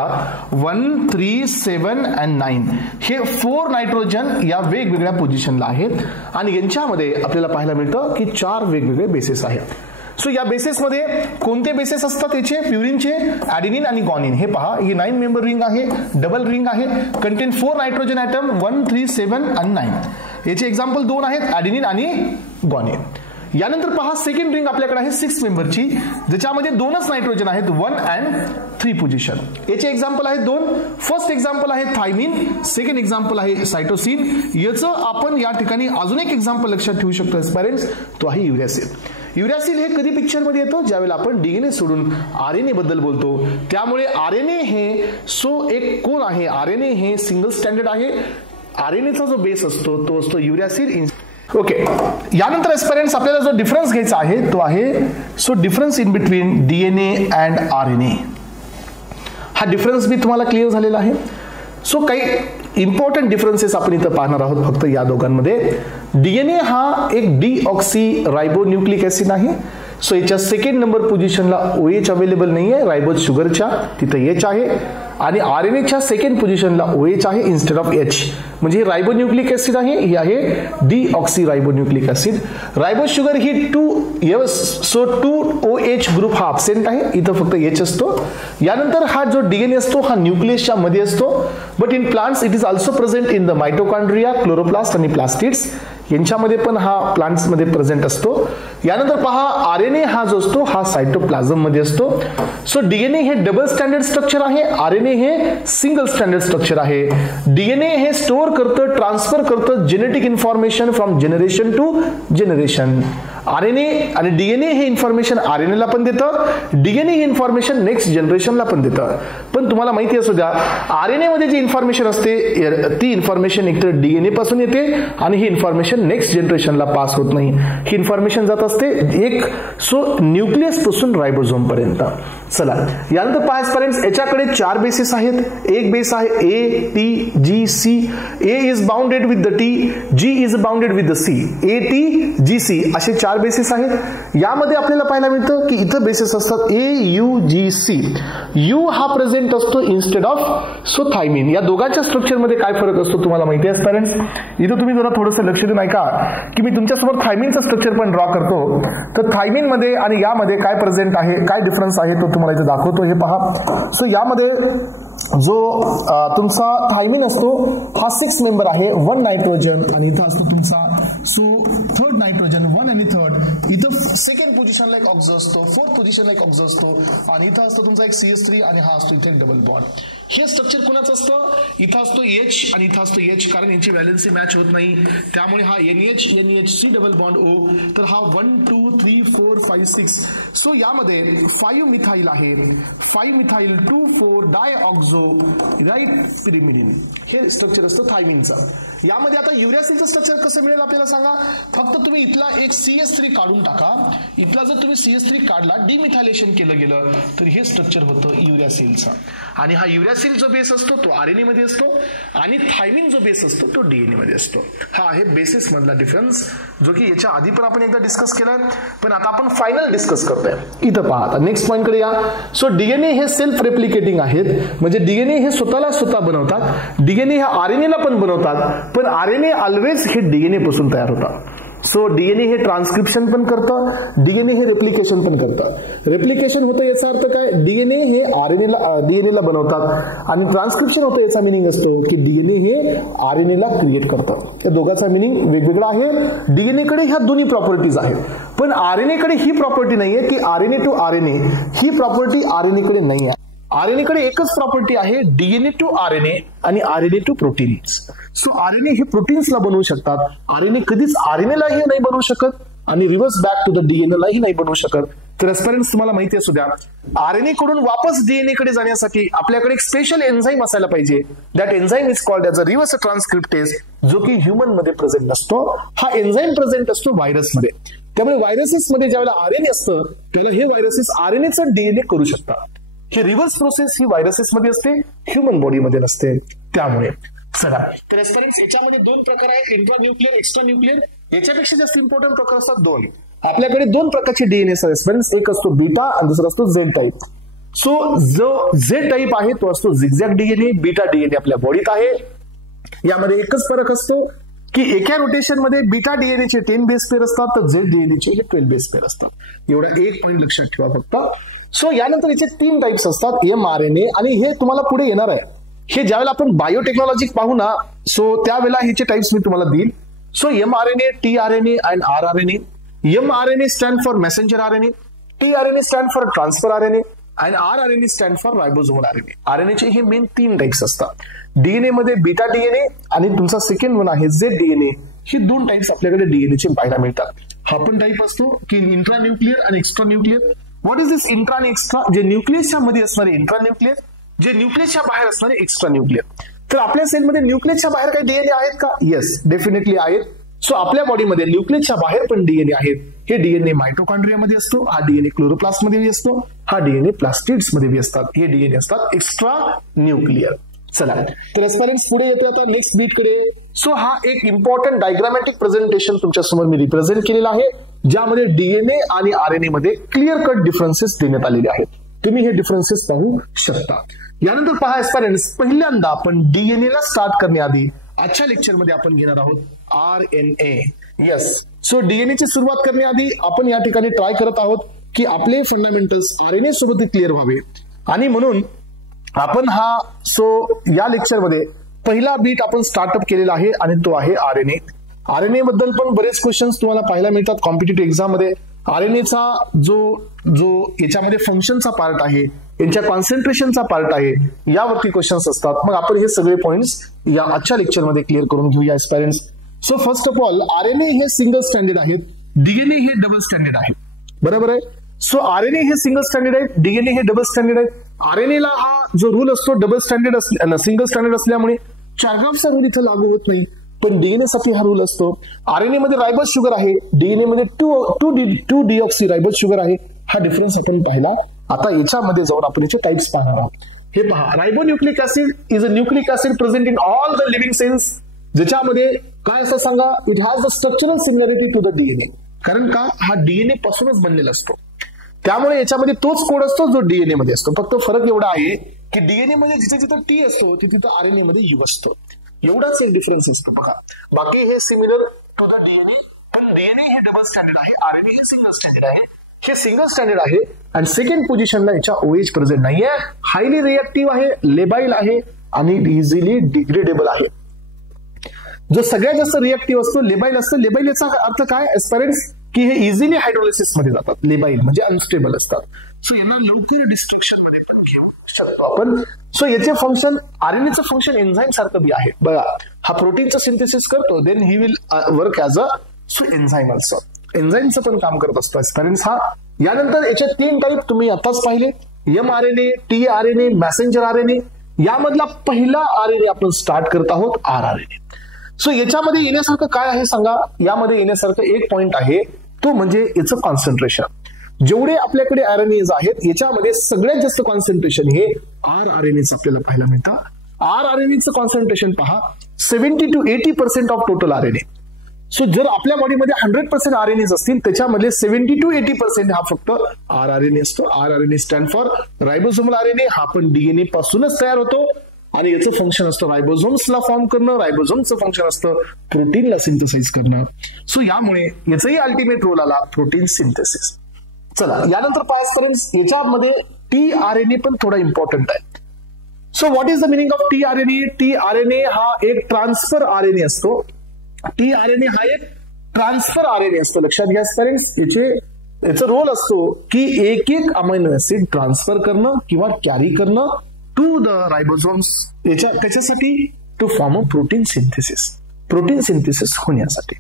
1 3 7 and 9 हे 4 नायट्रोजन या वेगवेगळ्या पोझिशनला आहेत आणि यांच्यामध्ये आपल्याला पाहायला मिळतं की 4 वेगवेगळे बेसेस आहेत. सो या बेसेसमध्ये कोणते बेसेस असतात याचे? प्युरिनचे, ऍडेनिन आणि गॉनिन. हे पहा ही 9 मेंबर रिंग आहे, डबल रिंग आहे, कंटेन 4 नायट्रोजन ऍटम 1 3 7 and 9. याचे एक्झाम्पल 2 आहेत, ऍडेनिन आणि गॉनिन. यानंतर पहा सेकंड रिंग आपल्याकडे आहे 6 मेंबरची ज्याच्यामध्ये 2च नायट्रोजन आहेत 1 and 3 पोझिशन. याचे एक्झाम्पल आहेत 2. फर्स्ट एक्झाम्पल आहे थायमिन, सेकंड एक्झाम्पल आहे सायटोसिन. याचं आपण या ठिकाणी अजून एक एक्झाम्पल लक्षात ठेवू शकतो एस्पिरंट्स, तो आहे युरॅसिल. युरॅसिल हे कधी पिक्चर मध्ये येतो? ज्यावेळेला आपण डीएनए सोडून आरएनए बद्दल बोलतो. त्यामुळे आरएनए हे सो एक कोण आहे? आरएनए हे सिंगल स्टँडर्ड आहे. आरएनएचा जो बेस असतो तो असतो युरॅसिल. ओके, यानंतर एस्पिरंट्स आपल्याला जो डिफरन्स घ्यायचा आहे तो आहे so difference in between DNA and RNA. हा डिफरन्स मी तुम्हाला क्लिअर झालेला आहे. सो काही इम्पॉर्टंट डिफरन्सेस आपण इथं पाहणार आहोत फक्त या दोघांमध्ये. डीएनए हा एक डीऑक्सी रायबोन्यूक्लिक ऍसिड आहे. सो याच्या सेकंड नंबर पोझिशनला OH अवेलेबल नाही आहे, रायबोज शुगरच्या तिथं H आहे. आणि आरएनएच्या सेकंड पोझिशनला OH आहे इन्स्टेड ऑफ H. म्हणजे रायबोन्यूक्लिक ऍसिड आहे, ही आहे डीऑक्सी रायबोन्यूक्लिक ऍसिड. रायबोज शुगर ही 2OH ग्रुप हा अब्सेंट आहे, इथं फक्त H असतो. यानंतर हा जो डीएनए असतो हा न्यूक्लियसच्या मध्ये असतो. But in plants it is also present in the mitochondria, chloroplast आणि प्लास्टिड्स यांच्यामध्ये पण हा प्लांट्स मध्ये प्रेझेंट असतो. यानंतर पहा आरएनए हा जो असतो हा सायटोप्लाझम मध्ये असतो. सो डीएनए हे डबल स्टँडर्ड स्ट्रक्चर आहे, आरएनए हे सिंगल स्टँडर्ड स्ट्रक्चर आहे. डीएनए हे स्टोअर करतं, ट्रान्सफर करतं genetic information from generation to generation. RNA आणि डीएनए हे इन्फॉर्मेशन आरएनए ला पण देतं, डीएनए ही इन्फॉर्मेशन नेक्स्ट जनरेशनला पण देतं. पण तुम्हाला माहिती असू द्या आरएनए मध्ये जी इन्फॉर्मेशन असते ती इन्फॉर्मेशन एकतर डीएनए पासून येते आणि ही इन्फॉर्मेशन नेक्स्ट जनरेशनला पास होत नाही. ही इन्फॉर्मेशन जात असते एक सो न्यूक्लियस पासून रायबोझोम पर्यंत. चला यानंतर पहा स्टुडंट्स, याच्याकडे 4 बेसिस आहेत. एक बेस आहे A, T, G, C. A is bounded with the T, G is bounded with the C. A, T, G, C असे 4 बेसिस आहेत. यामध्ये आपल्याला पाहायला मिळतं की इथं बेसिस असतात A, U, G, C. U हा प्रेझेंट असतो इन्स्टेड ऑफ सो थायमिन. या दोघांच्या स्ट्रक्चर मध्ये काय फरक असतो तुम्हाला माहिती आहे स्टुडंट्स? इथं तुम्ही जरा थोडंसं लक्ष देऊन ऐका की मी तुमच्यासमोर थायमिनचं स्ट्रक्चर पण ड्रॉ करतो. तर थायमिन मध्ये आणि यामध्ये काय प्रेझेंट आहे, काय डिफरन्स आहे तो तुम्हाला इथे दाखवतो. हे पहा. सो यामध्ये जो तुमचा थायमिन असतो हा 6 मेंबर आहे, 1 नायट्रोजन आणि इथं असतो तुमचा सो थर्ड नायट्रोजन 1 आणि थर्ड. इथं सेकंड पोझिशनला एक ऑक्झो असतो, फोर्थ पोझिशनला एक ऑक्झो असतो आणि इथं असतो तुमचा एक CH3 आणि हा असतो इथे डबल बॉन्ड. हे स्ट्रक्चर कुणाचं असतं? इथं असतो H आणि इथं असतो H, कारण यांची व्हॅलेन्सी मॅच होत नाही त्यामुळे हा NH डबल बॉन्ड O. तर हा 1 2 3 4 5 6. सो यामध्ये 5 मिथाइल आहे, 5 मिथाइल 2 4 डायऑक्झो राईट पिरिमिडिन. हे स्ट्रक्चर असतं थायमिनचं. यामध्ये आता युरॅसिलचं स्ट्रक्चर कसं मिळेल आपल्याला सांगा? फक्त तुम्ही इथला एक CH3 काढून टाका. इथला जर तुम्ही CH3 काढला, डिमिथायलेशन केलं गेलं तर हे स्ट्रक्चर होतं युरॅसिलचं. आणि हा युरॅसिल जो बेस असतो तो आरएनए मध्ये असतो आणि थायमिन जो बेस असतो तो डीएनए मध्ये असतो. हा आहे बेसिस मधला डिफरन्स जो की याच्या आधी पण आपण एकदा डिस्कस केलाय, पण आता आपण फायनल डिस्कस करतोय. इथं पहा, आता नेक्स्ट पॉइंट कडे या. सो डीएनए हे सेल्फ रेप्लिकेटिंग आहेत, म्हणजे डीएनए हे स्वतःला स्वतः बनवतात. डीएनए हे आरएनए ला पण बनवतात, पण आरएनए ऑलवेज हे डीएनए पासून तयार होतात. सो डीएनए हे ट्रान्सक्रिप्शन पण करतं, डीएनए हे रेप्लिकेशन पण करतं. रेप्लिकेशन होतं याचा अर्थ काय? डीएनए हे डीएनए ला बनवतात आणि ट्रान्सक्रिप्शन होतं याचा मिनिंग असतो की डीएनए हे आरएनए ला क्रिएट करतं. या दोघांचा मिनिंग वेगवेगळा आहे. डीएनए कडे ह्या दोन्ही प्रॉपर्टीज आहेत, पण आरएनए कडे ही प्रॉपर्टी नाहीये की आरएनए टू आरएनए ही प्रॉपर्टी आरएनए कडे नाही आहे. आरएनए कडे एकच प्रॉपर्टी आहे, डीएनए टू आरएनए आणि RNA to proteins. So RNA हे प्रोटीन्सला बनवू शकतात, आरएनए कधीच आरएनएलाही नाही बनवू शकत आणि रिव्हर्स बॅक टू द डीएनएलाही नाही बनवू शकत. तर एस्पिरंट्स तुम्हाला माहिती असू द्या आरएनए कडून वापस डीएनए कडे जाण्यासाठी आपल्याकडे एक स्पेशल एन्झाईम असायला पाहिजे. That enzyme is called as a reverse transcriptase, जो की ह्युमन मध्ये प्रेझेंट नसतो. हा एन्झाईम प्रेझेंट असतो व्हायरस मध्ये. त्यामुळे व्हायरसेस मध्ये ज्यावेळेला आरएनए असतं त्यावेळेला हे व्हायरसेस आरएनएचं डीएनए करू शकतात. ही रिव्हर्स प्रोसेस ही व्हायरसेस मध्ये असते, ह्युमन बॉडी मध्ये नसते. त्यामुळे चला तर याच्यामध्ये 2 प्रकार आहेत, इंट्रान्यूक्लियर, एक्स्ट्रान्यूक्लियर. याच्यापेक्षा जास्त इम्पॉर्टंट प्रकार असतात 2. आपल्याकडे 2 प्रकारचे डीएनए असतात, एक असतो बीटा आणि दुसरा असतो झेड टाईप. सो जो झेड टाईप आहे तो असतो झिगझॅग डीएनए, बीटा डीएनए आपल्या बॉडीत आहे. यामध्ये एकच फरक असतो की एका रोटेशन मध्ये बीटा डीएनएचे 10 बेस पेअर असतात तर झेड डीएनएचे 12 बेस पेअर असतात. एवढा एक पॉईंट लक्षात ठेवा फक्त. सो यानंतर याचे 3 टाइप्स असतात, mRNA, आणि हे तुम्हाला पुढे येणार आहे. हे ज्यावेळेला आपण बायोटेक्नॉलॉजी पाहू ना, सो त्यावेळेला ह्याचे टाइप्स मी तुम्हाला देईल. So mRNA, tRNA and rRNA. mRNA stand for messenger RNA, tRNA stand for transfer RNA and rRNA stand for ribosomal RNA. आरएनएचे हे मेन 3 टाइप्स असतात. डीएनए मध्ये बीटा डीएनए आणि तुमचा सेकंड वन आहे झेड डीएनए. हे 2 टाइप्स आपल्याकडे डीएनएचे पाहायला मिळतात. हा पण टाइप असतो की इंट्रान्यूक्लियर आणि एक्स्ट्रान्यूक्लियर. व्हॉट इज दिस इंट्रा आणि एक्स्ट्रा? जे न्यूक्लियसच्या मध्ये असणारे इंट्रान्यूक्लियर, जे न्यूक्लियसच्या बाहेर असणारे एक्स्ट्रान्यूक्लियर. तर आपल्या सेलमध्ये न्यूक्लियसच्या बाहेर काही डीएनए आहेत का? येस, डेफिनेटली आहेत. सो आपल्या बॉडीमध्ये न्यूक्लियसच्या बाहेर पण डीएनए आहेत. हे डीएनए मायटोकॉन्ड्रियामध्ये असतो, हा डीएनए क्लोरोप्लास्ट मध्ये असतो, हा डीएनए प्लास्टिड्स मध्ये असतात. हे डीएनए असतात एक्स्ट्रा न्यूक्लियर. चला तर एस्पायरंट्स पुढे येते आता नेक्स्ट बीट कडे. सो हा एक इम्पॉर्टंट डायग्रामॅटिक प्रेझेंटेशन तुमच्या समोर मी रिप्रेझेंट केलेला आहे, ज्यामध्ये डीएनए आणि आरएनए मध्ये क्लिअर कट डिफरन्सेस देण्यात आलेले आहेत. तुम्ही हे डिफरन्सेस पाहू शकता. यानंतर पहा एस्पायरंट्स, पहिल्यांदा आपण डीएनए ला स्टार्ट करण्याआधी आजच्या लेक्चरमध्ये आपण घेणार आहोत आरएनए. येस, सो डीएनए ची सुरुवात करण्याआधी आपण या ठिकाणी ट्राय करत आहोत की आपले फंडामेंटल्स आरएनए सोबत क्लिअर व्हावे, आणि म्हणून आपण या लेक्चरमध्ये पहिला बीट आपण स्टार्टअप केलेला आहे आणि तो आहे आरएनए. आरएनए बद्दल पण बरेच क्वेश्चन्स तुम्हाला पाहायला मिळतात कॉम्पिटिटिव्ह एक्झाम मध्ये. आरएनएचा जो याच्यामध्ये फंक्शनचा पार्ट आहे, यांच्या कॉन्सन्ट्रेशनचा पार्ट आहे, यावरती क्वेश्चन्स असतात. मग आपण हे सगळे पॉइंट्स या आजच्या लेक्चरमध्ये क्लिअर करून घेऊया aspirants. So first of all, RNA हे सिंगल स्टँडर्ड आहेत, डीएनए हे डबल स्टँडर्ड आहे. बरोबर आहे. सो आरएनए हे सिंगल स्टँडर्ड आहे, डीएनए हे डबल स्टँडर्ड आहे. आरएनए ला हा जो रूल असतो डबल स्टँडर्ड सिंगल स्टँडर्ड असल्यामुळे चार्गाफचा रूल इथे लागू होत नाही, पण डीएनए साठी हा रूल असतो. आरएनए मध्ये रायबोज शुगर आहे, डीएनए मध्ये 2 डिऑक्सी रायबोज शुगर आहे. हा डिफरन्स आपण पाहिला. आता याच्यामध्ये जाऊन आपण याचे टाइप्स पाहणार आहोत. हे पहा, ribonucleic acid is a nucleic acid present in all the living cells. ज्याच्यामध्ये काय असं सांगा, it has the structural similarity to the DNA. कारण का, हा डीएनए पासूनच बनलेला असतो, त्यामुळे याच्यामध्ये तोच कोड असतो जो डीएनए मध्ये असतो. फक्त फरक एवढा आहे की डीएनए मध्ये जिथे जिथे टी असतो तिथे आरएनए मध्ये यू असतो. एवढाच एक डिफरन्स असतो बघा. बाकी हे सिमिलर टू द डीएनए, पण डीएनए हे डबल स्टँडर्ड आहे, आरएनए हे सिंगल स्टँडर्ड आहे. हे सिंगल स्टँडर्ड आहे आणि सेकंड पोझिशनला याच्या ओएच प्रेझेंट नाहीये. हायली रिएक्टिव्ह आहे, लेबाईल आहे आणि इझिली डिग्रेडेबल आहे. जो सगळ्यात जास्त रिएक्टिव्ह असतो लेबाईल असतो. लेबाईल याचा अर्थ काय एस्पायरंट्स, की हे इझिली हायड्रोलिसिस मध्ये जातात. लेबाईल म्हणजे अनस्टेबल असतात. सो यांना लवकर डिस्ट्रक्शन मध्ये पण घेऊ शकतो आपण. सो याचे फंक्शन, आरएनएचं फंक्शन एन्झाईम सारखं बी आहे बघा. हा प्रोटीनचं सिंथेसिस करतो, then he will work as a enzyme also. एन्झाईमचं पण काम करत असतो एस्पायरंट्स हा. यानंतर याचे 3 टाईप तुम्ही आताच पाहिले, एमआरएनए, टीआरएनए, मॅसेंजर आरएनए. यामधला पहिला आरएनए आपण स्टार्ट करत आहोत, आरआरएनए. सो याच्यामध्ये येण्यासारखं काय आहे सांगा. यामध्ये येण्यासारखं एक पॉइंट आहे, तो म्हणजे याचं कॉन्सन्ट्रेशन. जेवढे आपल्याकडे आरएनएज आहेत याच्यामध्ये सगळ्यात जास्त कॉन्सन्ट्रेशन हे आरआरएनएचं आपल्याला पाहायला मिळतं. आरआरएनएचं कॉन्सन्ट्रेशन पहा, 70 to 80% of total RNA. So जर आपल्या बॉडीमध्ये 100% आरएनएज असतील, त्याच्यामध्ये 70 to 80% हा फक्त आरआरएनए असतो. RRNA stand for ribosomal RNA. हा पण डीएनए पासूनच तयार होतो आणि याचं फंक्शन असतं रायबोझोम्सला फॉर्म करणं. रायबोझोमचं फंक्शन असतं प्रोटीनला सिंथेसाइज करणं. सो यामुळे याचाही अल्टिमेट रोल आला, प्रोटीन सिंथेसिस. चला यानंतर पास याच्यामध्ये टीआरएनए पण थोडा इम्पॉर्टंट आहे. So what is the meaning of tRNA. TRNA हा एक ट्रान्सफर आरएनए असतो. टीआरएनए हा एक ट्रान्सफर आरएनए असतो. लक्षात घ्या पेरेंट्स, याचा रोल असतो की एक अमायनो ऍसिड ट्रान्सफर करणं किंवा कॅरी करणं टू द रायबोझोम्स, त्याच्यासाठी to form a protein synthesis होण्यासाठी.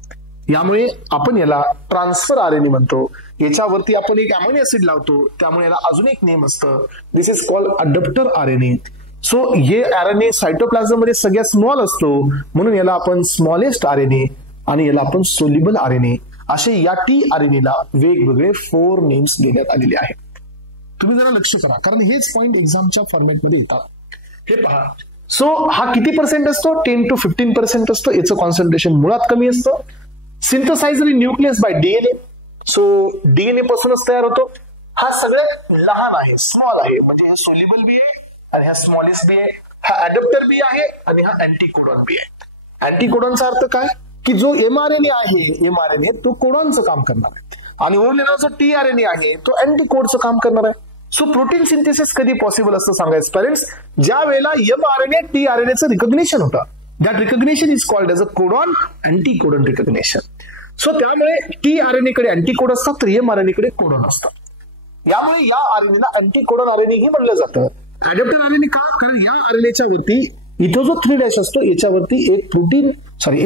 यामुळे आपण याला ट्रान्सफर आरएनए म्हणतो. याच्यावरती आपण एक अमायनो ऍसिड लावतो, त्यामुळे याला अजून एक नेम असतं. This is called adapter RNA. So हे आरएनए सायटोप्लाझम मध्ये सगळ्यात स्मॉल असतो, म्हणून याला आपण स्मॉलेस्ट आरएनए आणि याला आपण सोल्युबल आरएनए असे या टीआरएनएला वेगवेगळे 4 नेम्स देण्यात आलेले आहेत. तुम्ही जरा लक्ष करा, कारण हेच पॉइंट एक्झामच्या फॉर्मॅटमध्ये येतात. हे पहा, सो हा किती पर्सेंट असतो, 10 to 15% असतो. याचं कॉन्सन्ट्रेशन मुळात कमी असतं. Synthesized in nucleus by DNA. So DNA पासूनच तयार होतो. हा सगळ्यात लहान आहे, स्मॉल आहे, म्हणजे हे सोल्युबल बी आहे आणि हा स्मॉलेस्ट बी आहे. हा अडॅप्टर बी आहे आणि हा अँटीकोडॉन बी आहे. अँटीकोडॉनचा अर्थ काय, की जो एमआरएनए आहे, एमआरएनए तो कोडॉनचं काम करणार आहे आणि उरलेला जो टीआरएनए आहे तो अँटीकोडचं काम करणार आहे. सो प्रोटीन सिंथेसिस कधी पॉसिबल असतं सांगायचं पेरेंट्स, ज्या वेळेला एमआरएनए टीआरएनएचं रिकॉग्निशन होतं. That recognition is called as a codon anticodon recognition. So त्यामुळे टीआरएनए कडे अँटीकोड असतात, तर एमआरएनए कडे कोडॉन असतात. यामुळे या आरएनएला अँटीकोडॉन आरएनए ही म्हणलं जातं. अडॅप्टर आरएनए का, कारण या आरएनएच्या वरती इथं जो 3' असतो याच्यावरती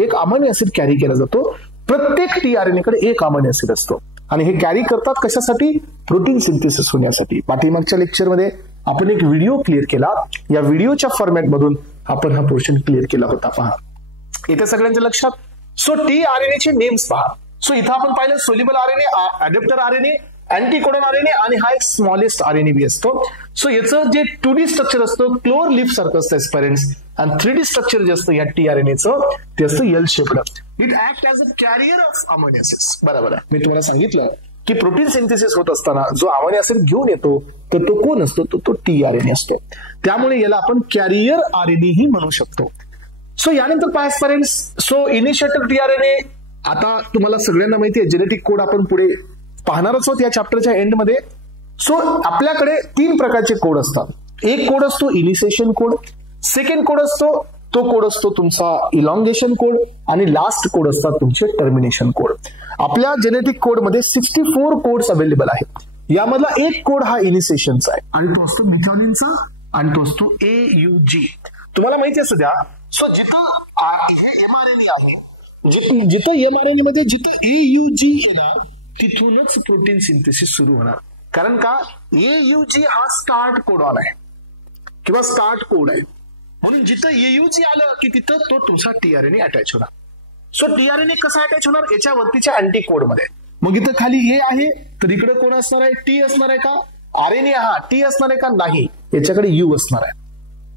एक अमायनो ऍसिड कॅरी केला जातो. प्रत्येक टीआरएनए कडे एक अमायनो ऍसिड असतो आणि हे कॅरी करतात कशासाठी, प्रोटीन सिंथेसिस होण्यासाठी. पाठीमागच्या लेक्चरमध्ये आपण एक व्हिडिओ क्लिअर केला, या व्हिडिओच्या फॉर्मॅट मधून आपण हा पोर्शन क्लिअर केला होता. पहा इथे सगळ्यांच्या लक्षात. सो टी आरएनए चे नेम्स पहा. सो इथं आपण पाहिलं soluble RNA, adapter RNA, anticodon RNA आणि हा एक स्मॉलेस्ट आरएनए बी असतो. सो याचं जे 2D स्ट्रक्चर असतं क्लोर लीफ सारखं असतं एस्पेरेंट्स, आणि 3D स्ट्रक्चर जे असतं या टी आरएनएचं ते असतं L shaped. It act as a carrier of ammonia acids. बरोबर आहे. मी तुम्हाला सांगितलं की प्रोटीन सिंथेसिस होत असताना जो अमोनिया ऍसिड घेऊन येतो तर तो कोण असतो, तो टी आरएनए असतो. त्यामुळे याला आपण कॅरियर आरएनए ही म्हणू शकतो. सो यानंतर पहा aspirants, so initiator T RNA. आता तुम्हाला सगळ्यांना माहिती आहे जेनेटिक कोड आपण पुढे पाहणारच आहोत या चॅप्टरच्या एंडमध्ये. सो आपल्याकडे 3 प्रकारचे कोड असतात. एक कोड असतो इनिशिएशन कोड, सेकंड कोड असतो तो कोड असतो तुमचा इलॉंगेशन कोड, आणि लास्ट कोड असतात तुमचे टर्मिनेशन कोड. आपल्या जेनेटिक कोडमध्ये 64 कोड्स अवेलेबल आहेत. यामधला एक कोड हा इनिशिएशनचा आहे आणि तो असतो मिथॅनिनचा, आणि तो असतो AUG. तुम्हाला माहिती असू द्या, सो जिथं हे एमआरएनए आहे, जिथं एमआरएनए मध्ये जिथं AUG येणार तिथूनच प्रोटीन सिंथेसिस सुरू होणार. कारण का, AUG हा स्टार्ट कोडॉन आहे किंवा स्टार्ट कोड आहे, म्हणून जिथं AUG आलं की तिथं तो तुमचा टीआरएनए अटॅच होणार. सो टीआरएनए कसा अटॅच होणार, याच्या वरतीच्या अँटी कोड मध्ये. मग इथं खाली ए आहे तर इकडे कोण असणार आहे, टी असणार आहे का, आरएनए हा टी असणार आहे का, नाही, याच्याकडे यू असणार आहे.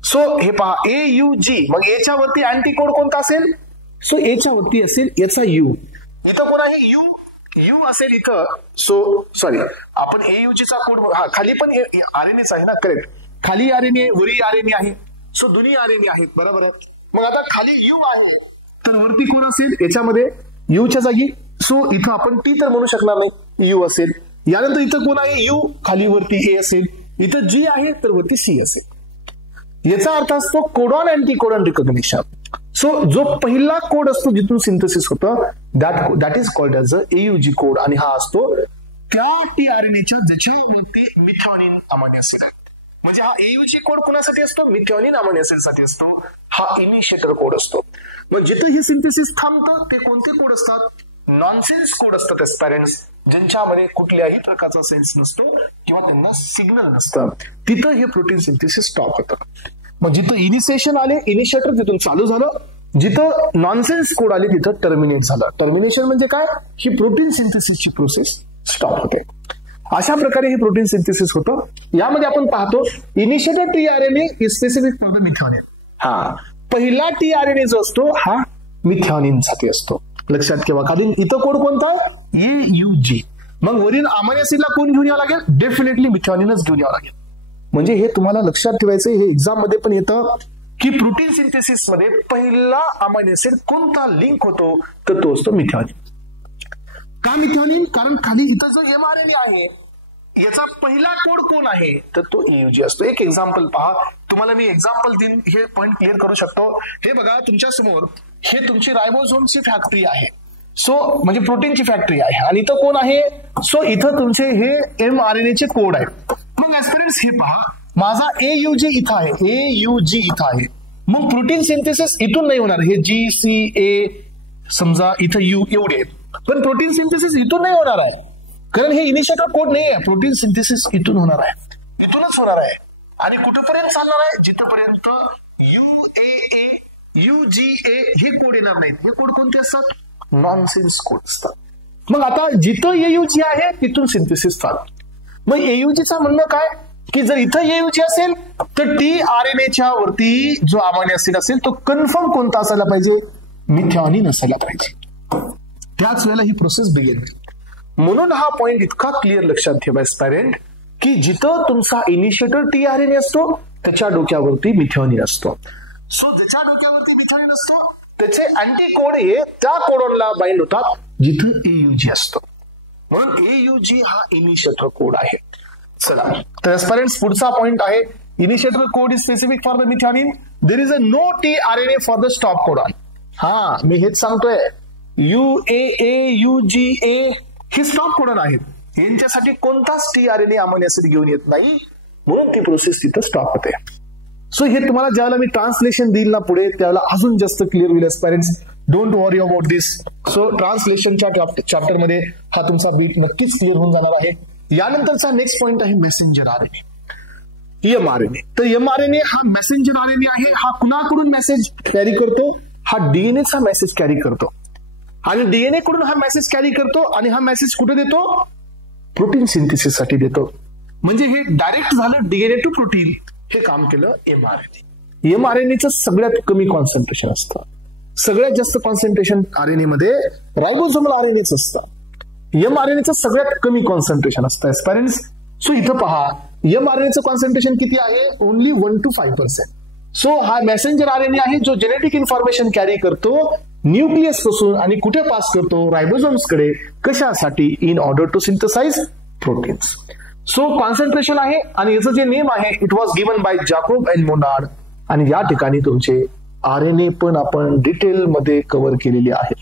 सो हे पहा AUG, मग याच्या वरती अँटी कोड कोणता असेल, सो याच्या वरती असेल याचा यू. इथं कोण आहे, यू असेल इथं. सो सॉरी, आपण AUG चा कोड, हा खाली पण आरएनएच आहे ना, करेक्ट. खाली आरएनए वरी आरएनए आहे. सो दोन्ही आरएनए आहेत, बरोबर आहे. मग आता खाली यू आहे तर वरती कोण असेल याच्यामध्ये, यूच्या जागी. सो इथं आपण टी तर म्हणू शकणार नाही, यू असेल. यानंतर इथं कोण आहे, यू, खाली वरती ए असेल. इथं जी आहे तर वरती सी असेल. याचा अर्थ असतो codon anti codon recognition. So जो पहिला कोड असतो जिथून सिंथेसिस होतं that is called as a AUG code, आणि हा असतो त्या टीआरएनएच्या ज्याच्यावरती मिथॅनिन अमोनिया ऍसिड आहे. म्हणजे हा AUG कोड कोणासाठी असतो, मिथॅनिन अमोनिया ऍसिड साठी असतो. हा इनिशिएटर कोड असतो. मग जिथे हे सिंथेसिस थांबतं ते कोणते कोड असतात, नॉनसेन्स कोड असतात एस्पेरेंट्स, ज्यांच्यामध्ये कुठल्याही प्रकारचा सेन्स नसतो किंवा त्यांना सिग्नल नसतं. तिथं हे प्रोटीन सिंथेसिस स्टॉप होतं. मग जिथं इनिशिएशन आले, इनिशिएटर तिथून चालू झालं. जिथं नॉनसेन्स कोड आले तिथं टर्मिनेट झालं. टर्मिनेशन म्हणजे काय, ही प्रोटीन सिंथेसिसची प्रोसेस स्टॉप होते. अशा प्रकारे हे प्रोटीन सिंथेसिस होतं. यामध्ये आपण पाहतो initiator tRNA is specific for the methionine. हा पहिला टीआरएनए जो असतो हा मिथॅनिन साठी असतो, लक्षात ठेवा. खाली इथं कोड कोणता, AUG. मग वरील अमोनिया ऍसिडला कोण घेऊन यावं लागेल, डेफिनेटली मिथॅनिनच घेऊन यावं लागेल. म्हणजे हे तुम्हाला लक्षात ठेवायचं, हे एक्झाम मध्ये पण येतं की प्रोटीन सिंथेसिस मध्ये पहिला अमायनो ऍसिड कोणता लिंक होतो तर तो असतो मिथॅनिन. का मिथॅनिन, कारण खाली इथं जो एमआरएनए आहे याचा पहिला कोड कोण आहे तर तो AUG असतो. एक एक्झाम्पल पहा, तुम्हाला मी एक्झाम्पल देऊन हे पॉईंट क्लिअर करू शकतो. हे बघा तुमच्या समोर, हे तुमची रायबोझोमची फॅक्टरी आहे. सो म्हणजे प्रोटीनची फॅक्टरी आहे, आणि इथं कोण आहे, सो इथं तुमचे हे mRNA चे कोड आहेत. मग एस्पिरंट्स हे पहा, माझा AUG इथं आहे, AUG इथं आहे. मग प्रोटीन सिंथेसिस इथून नाही होणार, हे GCA समजा इथं यू एवढे आहेत, पण प्रोटीन सिंथेसिस इथून नाही होणार आहे, कारण हे इनिशिएटर कोड नाही आहे. प्रोटीन सिंथेसिस इथून होणार आहे, इथूनच होणार आहे. आणि कुठेपर्यंत चालणार आहे, जिथपर्यंत UAA UGA हे कोड येणार नाहीत. हे कोड कोणते असतात, नॉनसेन्स कोड असतात. मग आता जिथं AUG आहे तिथून सिंथेसिस चालू. मग AUGचा म्हणणं काय की जर इथं AUG असेल तर tRNAच्या वरती जो अमायनो ऍसिड असेल तो कन्फर्म कोणता असायला पाहिजे, मिथॅनिन असायला पाहिजे. त्याच वेळेला ही प्रोसेस बिगिन. म्हणून हा पॉइंट इतका क्लिअर लक्षात ठेवा एस्पायरंट की जिथं तुमचा इनिशिएटर tRNA असतो त्याच्या डोक्यावरती मिथॅनिन असतो. सो ज्याच्या डोक्यावरती मिथॅनिन असतो त्याचे अँटी कोड हे त्या कोडॉनला बाइंड होतात जिथं AUG असतो. म्हणून AUG हा इनिशिएटर कोड आहे. चला तर एस्पायरंट्स पुढचा पॉइंट आहे, initiator code is specific for the methionine. There is a no tRNA for the stop codon. हा मी हेच सांगतोय, UAA UGA हे स्टॉप कोडॉन आहेत, यांच्यासाठी कोणताच tRNA अमायनो ऍसिड घेऊन येत नाही, म्हणून ती प्रोसेस तिथं स्टॉप होते. सो हे तुम्हाला ज्यावेळेला मी ट्रान्सलेशन देईल ना पुढे त्यावेळेला अजून जास्त क्लिअर होईल aspirants. Don't worry about this. So ट्रान्सलेशनच्या चॅप्टर मध्ये हा तुमचा बीट नक्कीच क्लिअर होऊन जाणार आहे. यानंतरचा नेक्स्ट पॉइंट आहे मेसेंजर आरएनए, mRNA. तर mRNA हा मेसेंजर आरएनए आहे. हा कुणाकडून मेसेज कॅरी करतो, हा DNA चा मेसेज कॅरी करतो. आणि डीएनए कडून हा मेसेज कॅरी करतो आणि हा मेसेज कुठे देतो? प्रोटीन सिंथेसिस साठी देतो. म्हणजे हे डायरेक्ट झालं डीएनए टू प्रोटीन. हे काम केलं एमआरएनए. एमआरएनएचं सगळ्यात कमी कॉन्सन्ट्रेशन असतं. सगळ्यात जास्त कॉन्सन्ट्रेशन आरएनए मध्ये रायबोसोमल आरएनएच असतं. एमआरएनएचं सगळ्यात कमी कॉन्सन्ट्रेशन असतं एस्पायरन्स. सो इथं पहा एमआरएनएचं कॉन्सन्ट्रेशन किती आहे? Only 1 to 5%. सो हा मेसेंजर आरएनए आहे जो जेनेटिक इन्फॉर्मेशन कॅरी करतो न्यूक्लियस पासून आणि कुठे पास करतो? रायबोसोम्स कडे. कशासाठी? In order to synthesize proteins. So concentration आहे आणि याचं जे नेम आहे it was given by Jacob and Monod. आणि या ठिकाणी तुमचे आरएनए पण आपण डिटेल मध्ये कव्हर केलेली आहे.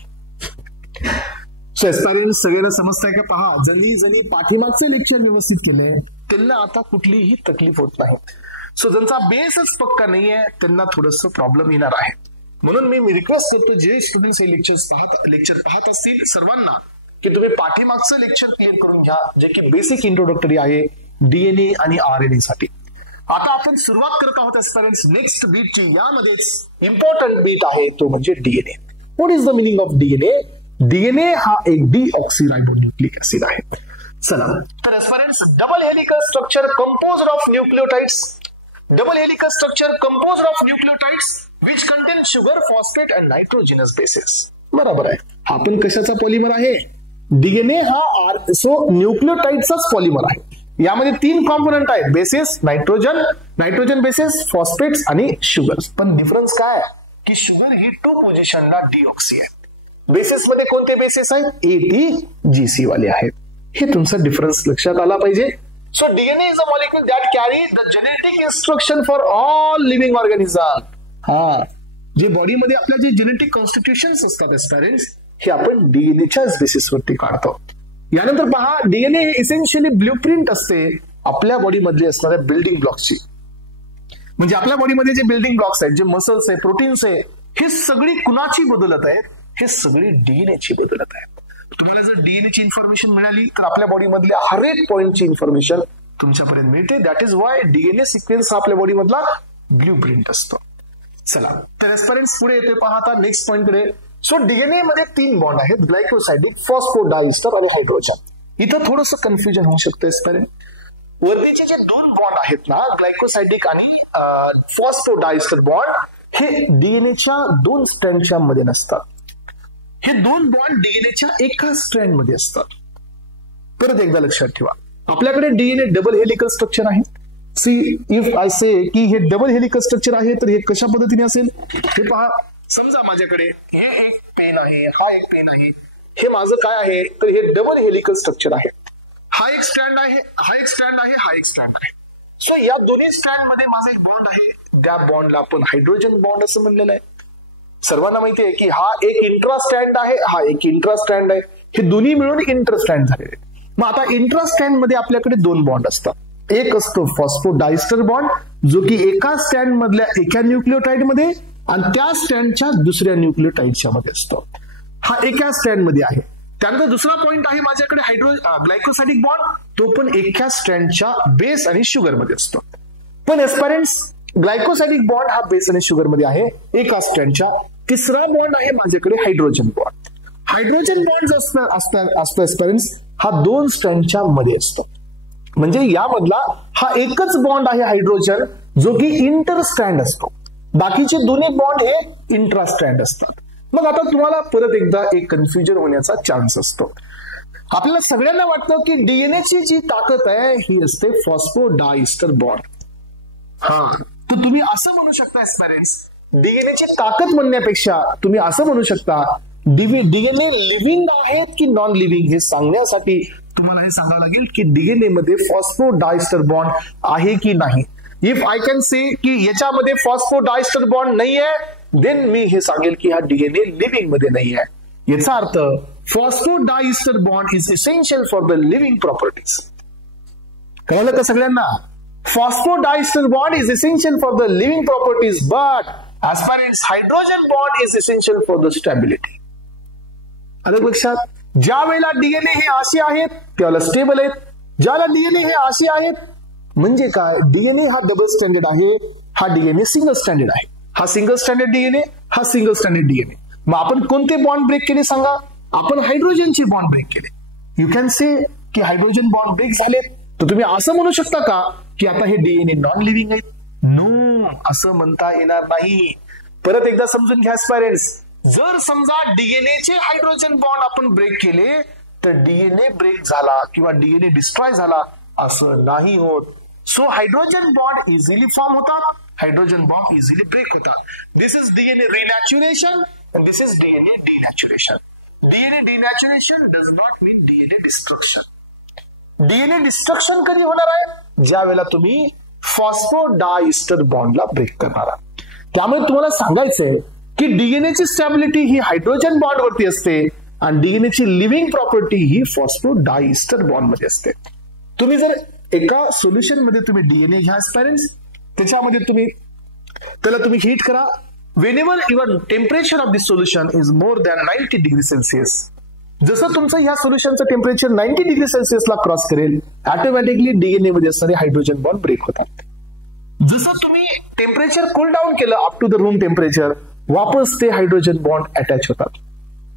सो एस्पायरन्स सगळ्यांना समजताय का? पहा, जणी पाठीमागचे लेक्चर व्यवस्थित केले त्यांना आता कुठलीही तकलीफ होत नाही. सो ज्यांचा बेसच पक्का नाहीये त्यांना थोडस प्रॉब्लेम येणार आहे. म्हणून मी रिक्वेस्ट करतो जे स्टुडंट्स हे लेक्चर पाहत असतील सर्वांना की तुम्ही पाठीमागचं लेक्चर क्लिअर करून घ्या जे की बेसिक इंट्रोडक्टरी आहे डीएनए आणि आरएनए साठी. आता आपण सुरुवात करत आहोत एस्पायरन्स नेक्स्ट बीटची. यामध्येच इम्पॉर्टंट बीट आहे तो म्हणजे DNA. What is the meaning of DNA? DNA हा एक डीऑक्सीरायबोन्यूक्लिक ऍसिड आहे. चला तर aspirants double helical structure composed of nucleotides. Double helical structure composed of nucleotides which contain sugar, phosphate and nitrogenous bases. बरोबर आहे. आपण कशाचा पॉलिमर आहे? डीएनए हा सो न्यूक्लियोटाइडचाच पॉलिमर आहे. यामध्ये 3 कॉम्पोनंट आहेत, बेसेस, नायट्रोजन बेसेस, फॉस्फेट्स आणि शुगर. पण डिफरन्स काय की शुगर ही 2 पोझिशनला डीऑक्सी आहे. बेसेस मध्ये कोणते बेसेस आहेत? ATGC वाले आहेत. हे तुमचा डिफरन्स लक्षात आला पाहिजे. So DNA is a molecule that carry the genetic instruction for all living organism. हा, जे बॉडीमध्ये आपल्या जे जेनेटिक कॉन्स्टिट्यूशन्स असतात एस्पायरन्स हे आपण डीएनएच्याच बेसिसवरती काढतो. यानंतर पहा, डीएनए हे इसेन्शियली ब्ल्यूप्रिंट असते आपल्या बॉडीमधले असणाऱ्या बिल्डिंग ब्लॉक्सची. म्हणजे आपल्या बॉडीमध्ये जे बिल्डिंग ब्लॉक्स आहेत, जे मसल्स आहे, प्रोटीन्स आहे, हे सगळी कुणाची बदलत आहेत? हे सगळी डीएनएची बदलत आहेत. तुम्हाला जर डीएनएची इन्फॉर्मेशन मिळाली तर आपल्या बॉडीमधल्या हर एक पॉइंटची इन्फॉर्मेशन तुमच्यापर्यंत मिळते. That is why DNA sequence हा आपल्या बॉडीमधला ब्ल्यूप्रिंट असतो. चला तर एस्पायरन्स पुढे येते. पहा आता नेक्स्ट पॉइंट कडे. सो डीएनए मध्ये 3 बॉन्ड आहेत, ग्लायकोसाइडिक, फॉस्फोडायस्टर आणि हायड्रोजन. इथं थोडंसं कन्फ्युजन होऊ शकतं एस्पायरन्स. वरतीचे जे 2 बॉन्ड आहेत ना, ग्लायकोसाइडिक आणि फॉस्फोडायस्टर बॉन्ड, हे डीएनएच्या 2 स्ट्रँडच्या मध्ये नसतात. हे 2 बॉन्ड डीएनएच्या एका स्ट्रँड मध्ये असतात. परत एकदा लक्षात ठेवा, आपल्याकडे डीएनए डबल हेलिकल स्ट्रक्चर आहे. सी इफ आय से की हे डबल हेलिकल स्ट्रक्चर आहे तर हे कशा पद्धतीने असेल? हे पहा, समजा माझ्याकडे हे एक पेन आहे, हा एक पेन आहे, हे माझं काय आहे तर हे डबल हेलिकल स्ट्रक्चर आहे. हा एक स्ट्रँड आहे, हा एक स्ट्रँड आहे, हा एक स्ट्रँड आहे. सो या दोन्ही स्ट्रँड मध्ये माझा एक बॉन्ड आहे, त्या बॉन्डला आपण हायड्रोजन बॉन्ड असं म्हणलेलं आहे. सर्वांना माहिती आहे की हा एक इंट्रा स्ट्रँड आहे, हा एक इंट्रा स्ट्रँड आहे. हे दोन्ही मिळून इंटर स्ट्रँड झालेले. मग आता इंट्रा स्ट्रँड मध्ये आपल्याकडे 2 बॉन्ड असतात. एक असतो फॉस्फोडायस्टर बॉन्ड जो की एका स्ट्रँड मधल्या एका न्यूक्लियोटाइड मध्ये आणि त्या स्ट्रँडच्या दुसऱ्या न्यूक्लियोटाइडच्या मध्ये असतो. हा एका स्ट्रँड मध्ये आहे. त्यानंतर दुसरा पॉइंट आहे माझ्याकडे ग्लायकोसाइडिक बॉन्ड, तो पण एका स्ट्रँडच्या बेस आणि शुगर मध्ये असतो. पण एस्पायरन्स ग्लायकोसाइडिक बॉन्ड हा बेस आणि शुगर मध्ये आहे एका स्ट्रँडच्या. तिसरा बॉन्ड आहे माझ्याकडे हायड्रोजन बॉन्ड. हायड्रोजन बॉन्ड असतो एस्पायरन्स हा 2 स्ट्रँडच्या मध्ये असतो. म्हणजे यामधला हा एकच बॉन्ड आहे हायड्रोजन जो की इंटर स्ट्रँड असतो. बाकीचे दोन्ही बॉन्ड हे इंट्रा स्ट्रँड असतात. मग आता तुम्हाला परत एकदा एक कन्फ्युजन होण्याचा चान्स असतो. आपल्याला सगळ्यांना वाटतं की डीएनए ची जी ताकद आहे ही असते फॉस्फोडायस्टर बॉन्ड. हा, तर तुम्ही असं म्हणू शकता एस्पायरन्स, डीएनए ची ताकद म्हणण्यापेक्षा तुम्ही असं म्हणू शकता डीएनए लिव्हिंग आहेत की नॉन लिव्हिंग हे सांगण्यासाठी तुम्हाला हे सांगावं लागेल की डीएनए मध्ये फॉस्फोडायस्टर बॉन्ड आहे की नाही. इफ आय कॅन से की याच्यामध्ये फॉस्फोडायस्टर बॉन्ड नाहीये, देन मी हे सांगेल की हा डीएनए लिव्हिंग मध्ये नाहीये. याचा अर्थ phosphodiester bond is essential for the living properties. कळलं का सगळ्यांना? Phosphodiester bond is essential for the living properties, but aspirants hydrogen bond is essential for the stability. आलं लक्षात? ज्या वेळेला डीएनए हे असे आहेत त्याला स्टेबल आहेत, ज्याला डीएनए हे असे आहेत म्हणजे काय, डीएनए हा डबल स्टँडर्ड आहे, हा डीएनए सिंगल स्टँडर्ड आहे. हा सिंगल स्टँडर्ड डीएनए, हा सिंगल स्टँडर्ड डीएनए. मग आपण कोणते बॉन्ड ब्रेक केले सांगा? आपण हायड्रोजनचे बॉन्ड ब्रेक केले. यू कॅन से की हायड्रोजन बॉन्ड ब्रेक झाले, तर तुम्ही असं म्हणू शकता का की आता हे डीएनए नॉन लिव्हिंग आहेत? नो, असं म्हणता येणार नाही. परत एकदा समजून घ्या पेरेंट्स, जर समजा डीएनएचे हायड्रोजन बॉन्ड आपण ब्रेक केले तर डीएनए ब्रेक झाला किंवा डीएनए डिस्ट्रॉय झाला असं नाही होत. So hydrogen bond easily form होतात, हायड्रोजन बॉन्ड इझिली ब्रेक होतात. This is DNA renaturation and this is DNA denaturation. DNA denaturation does not mean DNA destruction. DNA destruction कधी होणार आहे? ज्या वेळेला तुम्ही फॉस्फोडायस्टर बॉन्डला ब्रेक करणार आहात. त्यामुळे तुम्हाला सांगायचंय की डीएनए ची स्टॅबिलिटी ही हायड्रोजन बॉन्ड वरती असते आणि डीएनए ची लिव्हिंग प्रॉपर्टी ही फॉस्फोडायस्टर बॉन्ड मध्ये असते. तुम्ही जर एका सोल्युशन मध्ये तुम्ही डीएनए घ्या पेरेंट्स, त्याच्यामध्ये त्याला तुम्ही हीट करा. Whenever your temperature of this solution is more than 90 degree Celsius, जसं तुमचं ह्या सोल्युशनचं टेम्परेचर 90 डिग्री सेल्सिअसला क्रॉस करेल, ऑटोमॅटिकली डीएनए मध्ये असणारे हायड्रोजन बॉन्ड ब्रेक होतात. जसं तुम्ही टेम्परेचर कूल डाऊन केलं up to the room temperature, वापस ते हायड्रोजन बॉन्ड अटॅच होतात.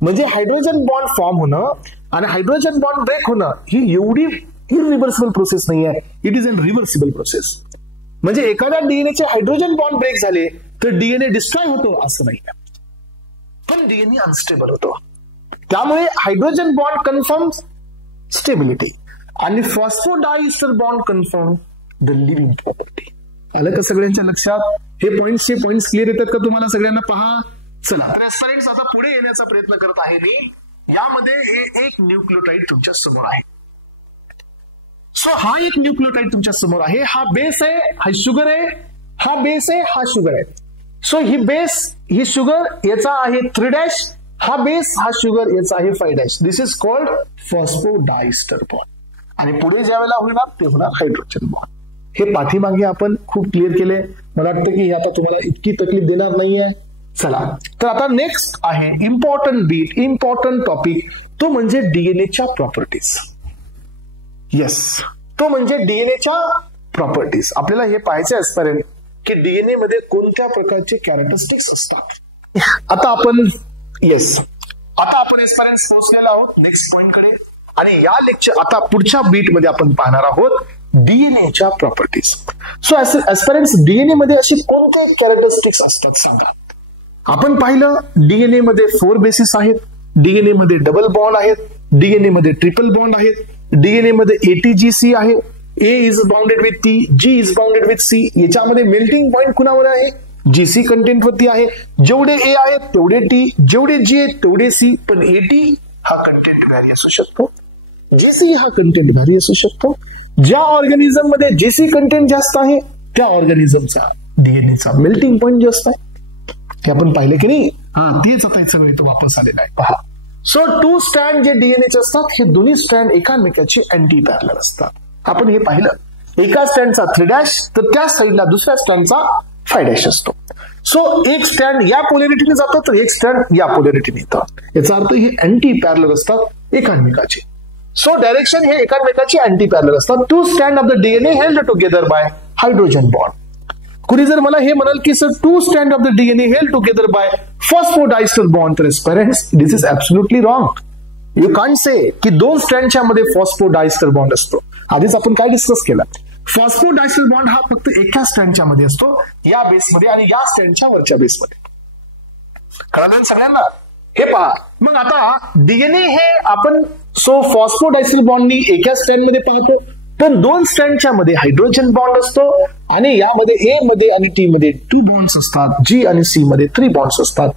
म्हणजे हायड्रोजन बॉन्ड फॉर्म होणं आणि हायड्रोजन बॉन्ड ब्रेक होणं ही एवढी इरिव्हर्सिबल प्रोसेस नाही आहे, it is an reversible process. म्हणजे एखाद्या डीएनएचे हायड्रोजन बॉन्ड ब्रेक झाले तर डीएनए डिस्ट्रॉय होतो असं नाही, पण डीएनए अनस्टेबल होतो. त्यामुळे हायड्रोजन बॉन्ड कन्फर्म स्टेबिलिटी आणि phosphodiester bond confirm the living property. आलं का सगळ्यांच्या लक्षात? हे पॉइंट्स क्लिअर येतात का तुम्हाला सगळ्यांना? पहा चला, तर स्टुडंट्स आता पुढे येण्याचा प्रयत्न करत आहे मी. यामध्ये हे एक न्यूक्लियोटाइड तुमच्या समोर आहे. सो हा एक न्यूक्लियोटाइड तुमच्या समोर आहे. हा बेस आहे, हा शुगर आहे, हा बेस आहे, हा शुगर आहे. सो ही बेस ही शुगर याचा आहे 3', हा बेस हा शुगर याचा आहे 5'. दिस इज कॉल्ड फॉस्फोडायस्टर बॉन्ड. आणि पुढे ज्या वेळेला होणार ते होणार हायड्रोजन बॉन्ड. हे पाठीमागे आपण खूप क्लिअर केले. मला वाटतं की हे आता तुम्हाला इतकी तकलीफ देणार नाहीये. चला, तर आता नेक्स्ट आहे इम्पॉर्टंट बीट, इम्पॉर्टंट टॉपिक, तो म्हणजे डीएनएच्या प्रॉपर्टीज. येस, तो म्हणजे डीएनएच्या प्रॉपर्टीज. आपल्याला हे पाहायचे असपर्यंत की डीएनए मध्ये कोणत्या प्रकारचे कॅरेक्टरिस्टिक्स असतात. आता आपण एसपर्यंत पोहोचलेलो आहोत नेक्स्ट पॉइंट कडे. आणि या लेक्चर आता पुढच्या बीट मध्ये आपण पाहणार आहोत डीएनएच्या प्रॉपर्टीज. सो एसपर्यंट डीएनए मध्ये अशी कोणते कॅरेक्टरिस्टिक्स असतात सांगा. आपण पाहिलं डीएनए मध्ये 4 बेसिस आहेत, डीएनए मध्ये डबल बॉन्ड आहेत, डीएनए मध्ये ट्रिपल बॉन्ड आहेत, डीएनए मध्ये ATGC आहे, A is bounded with T, G is bounded with C. याच्यामध्ये मेल्टिंग पॉइंट कुणावर आहे? GC कंटेंट वरती आहे. जेवढे A आहेत तेवढे T, जेवढे G आहेत तेवढे C. पण AT हा कंटेंट व्हॅरी असू शकतो, GC हा कंटेंट व्हॅरी असू शकतो. ज्या ऑर्गॅनिझम मध्ये GC कंटेंट जास्त आहे त्या ऑर्गॅनिझमचा डीएनएचा मेल्टिंग पॉइंट जास्त आहे. हे आपण पाहिलं की नाही? तेच आता सगळं इथं वापस आलेलं आहे. पहा, सो 2 स्ट्रँड जे डीएनएचे असतात हे दोन्ही स्ट्रँड एकामेकाचे अँटी पॅरलल असतात. आपण हे पाहिलं, एका स्टँडचा 3' तर त्या साईडला दुसऱ्या स्टँडचा 5' असतो. सो एक स्टँड या पोलॅरिटीने जातं तर एक स्टँड या पोलॅरिटीने येतं. याचा अर्थ हे अँटी पॅरलल असतात एकामेकाचे. सो डायरेक्शन हे एकामेकाचे अँटी पॅरलल असतात. 2 stand of the DNA held together by hydrogen bond. कुणी जर मला हे म्हणाल की sir 2 stand of the DNA held together by phosphodiester bond, तर parents this is absolutely wrong. You can't say की 2 स्टँडच्या मध्ये फॉस्फोडायस्टर बॉन्ड असतो. आधीच आपण काय डिस्कस केलं, फॉस्फोडायस्टर बॉन्ड हा फक्त एका स्टँडच्या मध्ये असतो, या बेसमध्ये आणि या स्टँडच्या वरच्या बेसमध्ये. कळलं सगळ्यांना? हे पहा, मग आता डीएनए हे आपण फॉस्फोडायस्टर बॉन्डनी एका स्टँड मध्ये पाहतो, पण 2 स्टँडच्या मध्ये हायड्रोजन बॉन्ड असतो आणि यामध्ये ए मध्ये आणि टी मध्ये 2 बॉन्ड्स असतात, जी आणि सी मध्ये 3 बॉन्ड्स असतात.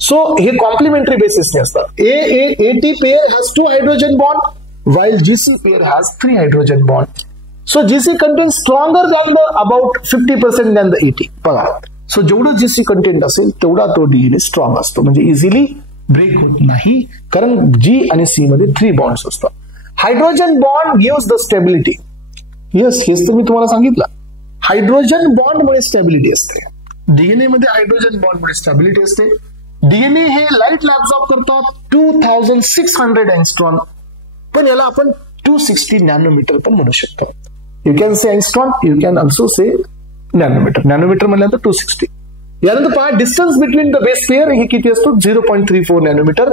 सो हे कॉम्प्लिमेंटरी बेसिसने असतात. AT pair has 2 hydrogen bond while GC pair has 3 hydrogen bond. So GC contains stronger than the about 50% than the AT. बघा, सो जेवढं GC कंटेंट असेल तेवढा तो डीएनए स्ट्रॉंग असतो, म्हणजे इझिली ब्रेक होत नाही, कारण G आणि C मध्ये 3 बॉन्ड्स असतात. Hydrogen bond gives the stability. Yes, हेच तर मी तुम्हाला सांगितलं. हायड्रोजन बॉन्ड मुळे स्टेबिलिटी असते. डीएनए मध्ये हायड्रोजन बॉन्ड मुळे स्टेबिलिटी असते. डीएनए हे लाईट ऍब्सॉर्ब करतात 2600 एंगस्ट्रॉम, पण याला आपण 260 नॅनोमीटर पण म्हणू शकतो. You can say angstrom, you can also say nanometre. Nanometre म्हणल्यानंतर 260. यानंतर पहा, distance between the base pair हे किती असतो? 0.34 नॅनोमीटर.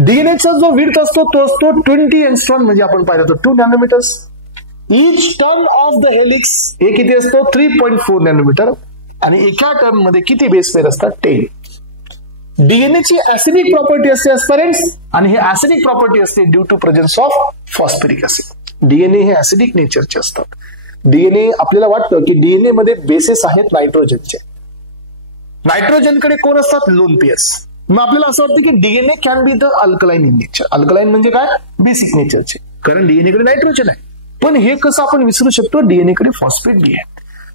डीएनएचा जो विड्थ असतो तो असतो 20 एंगस्ट्रॉम, म्हणजे आपण पाहिलं तर 2 नॅनोमीटर्स. इच टर्न ऑफ द हेलिक्स हे किती असतो 3.4 नॅनोमीटर, आणि एका टर्न मध्ये किती बेस पेअर असतात 10. डीएनए ची ऍसिडिक प्रॉपर्टी असते एस्पिरंट्स, आणि हे ऍसिडिक प्रॉपर्टी असते due to presence of phosphoric acid. DNA हे ऍसिडिक नेचरचे असतात. डीएनए आपल्याला वाटतं की डीएनए मध्ये बेसेस आहेत नायट्रोजनचे. नायट्रोजनकडे कोण असतात लोन पेअर्स. मग आपल्याला असं वाटतं की DNA can be the alkaline in nature. Alkaline म्हणजे काय बेसिक नेचरचे, कारण डीएनए कडे नायट्रोजन आहे. पण हे कसं आपण विसरू शकतो, डीएनए कडे फॉस्फेट बी आहे,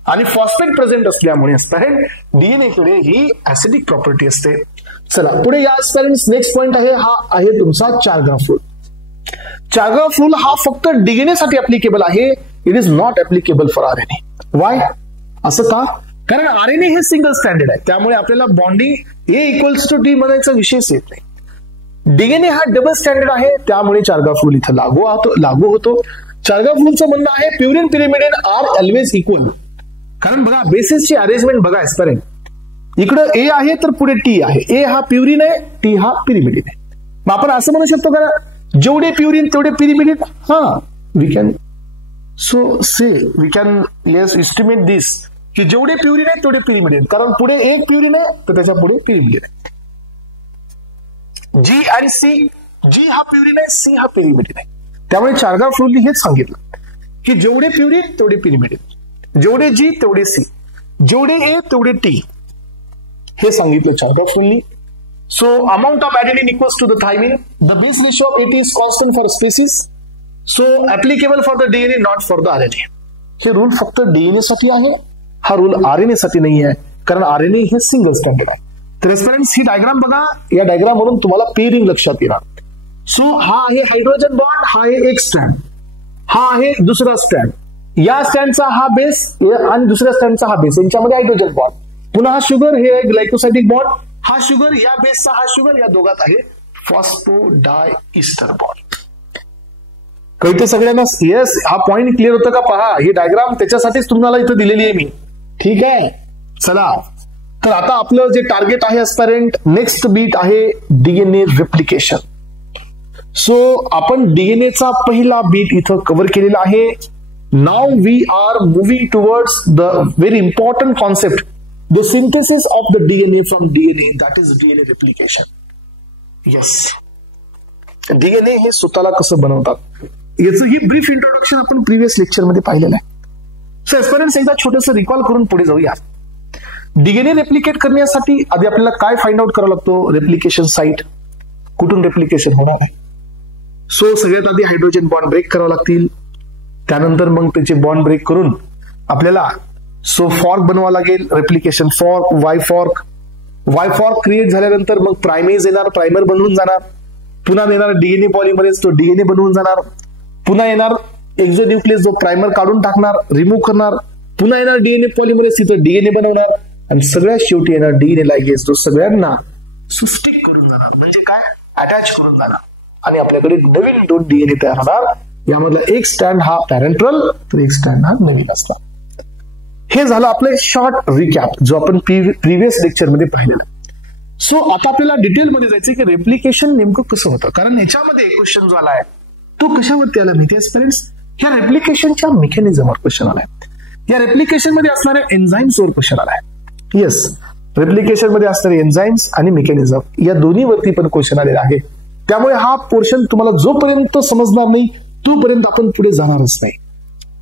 आणि फॉस्फेट प्रेझेंट असल्यामुळे असतात डीएनए कडे ही ऍसिडिक प्रॉपर्टी असते. चला पुढे या स्टुडंट्स नेक्स्ट पॉइंट आहे, हा आहे तुमचा चारग्राफ रूल. चारग्राफ रूल हा फक्त डीएनए साठी ऍप्लिकेबल आहे. It is not applicable for RNA. Y? असं का? कारण आरएनए हे सिंगल स्टँडर्ड आहे, त्यामुळे आपल्याला bonding A equals to D म्हणायचा विषयच येत नाही. डीएनए हा डबल स्टँडर्ड आहे, त्यामुळे चारग्राफ रूल इथं लागू होतो. चारग्राफ रूलचं म्हणणं आहे purine pyrimidine are always equal. कारण बघा बेसिसची अरेंजमेंट बघा एस्पिरंट, इकडं ए आहे तर पुढे टी आहे. ए हा प्युरिन आहे, टी हा पिरिमिडिन आहे. मग आपण असं म्हणू शकतो का जेवढे प्युरिन तेवढे पिरिमिडिन? हा, we can we can estimate this की जेवढे प्युरिन आहे तेवढे पिरिमिडिन, कारण पुढे एक प्युरिन आहे तर त्याच्या पुढे पिरिमिडिन आहे. जी आणि सी, जी हा प्युरिन आहे, सी हा पिरिमिडिन आहे. त्यामुळे चारग्राफ रूलनी हेच सांगितलं की जेवढे प्युरिन तेवढे पिरिमिडिन, जेवढे जी तेवढे सी, जेवढे ए तेवढे टी, हे सांगितलं चारग्राफ रूलनी. So amount of adenine equals to the thymine. The base ratio of AT is constant for species. So applicable for the DNA, not for the RNA. हे rule फक्त DNA साठी आहे, हा रूल आरएनए साठी नाही आहे, कारण आरएनए हे सिंगल स्टँडर्ड आहे. तर एस्पिरंट्स ही डायग्राम बघा, या डायग्राम वरून तुम्हाला पेअरिंग लक्षात येणार. सो हा आहे हायड्रोजन बॉन्ड, हा आहे एक स्टँड, हा आहे दुसरा स्टँड, या स्टँडचा हा बेस आणि दुसऱ्या स्टँडचा हा बेस, यांच्यामध्ये हायड्रोजन बॉन्ड. पुन्हा हा शुगर, हे ग्लायकोसायटिक बॉन्ड, हा शुगर, या बेसचा हा शुगर, या दोघात आहे फॉस्फोडायइस्टर बॉन्ड. कळते सगळ्यांना? येस, हा पॉइंट क्लिअर होतं का? पहा, ही डायग्राम त्याच्यासाठीच तुम्हाला इथं दिलेली आहे मी. ठीक आहे, चला तर आता आपलं जे टार्गेट आहे एस्पिरंट, नेक्स्ट बीट आहे डीएनए रेप्लिकेशन. सो आपण डीएनएचा पहिला बीट इथं कव्हर केलेला आहे. Now we are moving towards the very important concept, the synthesis of the DNA from DNA, that is DNA replication. Yes, DNA हे स्वतःला कसं बनवतात याचं ही ब्रीफ इंट्रोडक्शन आपण प्रिव्हियस लेक्चर मध्ये पाहिलेलं आहे. सो एस्पिरंट्स एकदा छोटंसं रिकॉल करून पुढे जाऊया. डीएनए रेप्लिकेट करण्यासाठी आधी आपल्याला काय फाइंड आउट करावा लागतो? रेप्लिकेशन साईट, कुठून रेप्लिकेशन होणार आहे. सो सगळ्यात आधी हायड्रोजन बॉन्ड ब्रेक करावे लागतील, त्यानंतर मग त्याचे बॉन्ड ब्रेक करून आपल्याला फॉर्क बनवावं लागेल, replication fork, Y fork create झाल्यानंतर मग प्रायमेज येणार, प्रायमर बनवून जाणार, पुन्हा येणार डीएनए पॉलिमरेज, तो डीएनए बनवून जाणार, पुन्हा येणार एक्झोन्यूक्लियस, जो प्रायमर काढून टाकणार, रिमूव्ह करणार, पुन्हा येणार डीएनए पॉलिमरेज, तिथं डीएनए बनवणार, आणि सगळ्यात शेवटी येणार डीएनए लायगेज, जो सगळ्यांना स्टिक करून जाणार, म्हणजे काय अटॅच करून जाणार, आणि आपल्याकडे नवीन 2 डीएनए तयार होणार. यामधला एक स्टँड हा पॅरेंट्रल, तर एक स्टँड हा नवीन असणार. हे झालं आपलं शॉर्ट रिकॅप, जो आपण प्रिव्हियस लेक्चर मध्ये पाहिलेला. सो आता आपल्याला डिटेलमध्ये जायचं की रेप्लिकेशन नेमकं कसं होतं, कारण याच्यामध्ये क्वेश्चन जो आलाय तो कशावरती आला माहिती आहे फ्रेंड्स? या रेप्लिकेशनच्या मेकॅनिझमवर क्वेश्चन आलाय. या रेप्लिकेशन मध्ये असणाऱ्या एन्झाईम्सवर क्वेश्चन आलाय. येस, रेप्लिकेशन मध्ये असणारे एन्झाईम्स आणि मेकॅनिझम या दोन्हीवरती पण क्वेश्चन आलेला आहे. त्यामुळे हा पोर्शन तुम्हाला जोपर्यंत समजणार नाही तोपर्यंत आपण पुढे जाणारच नाही.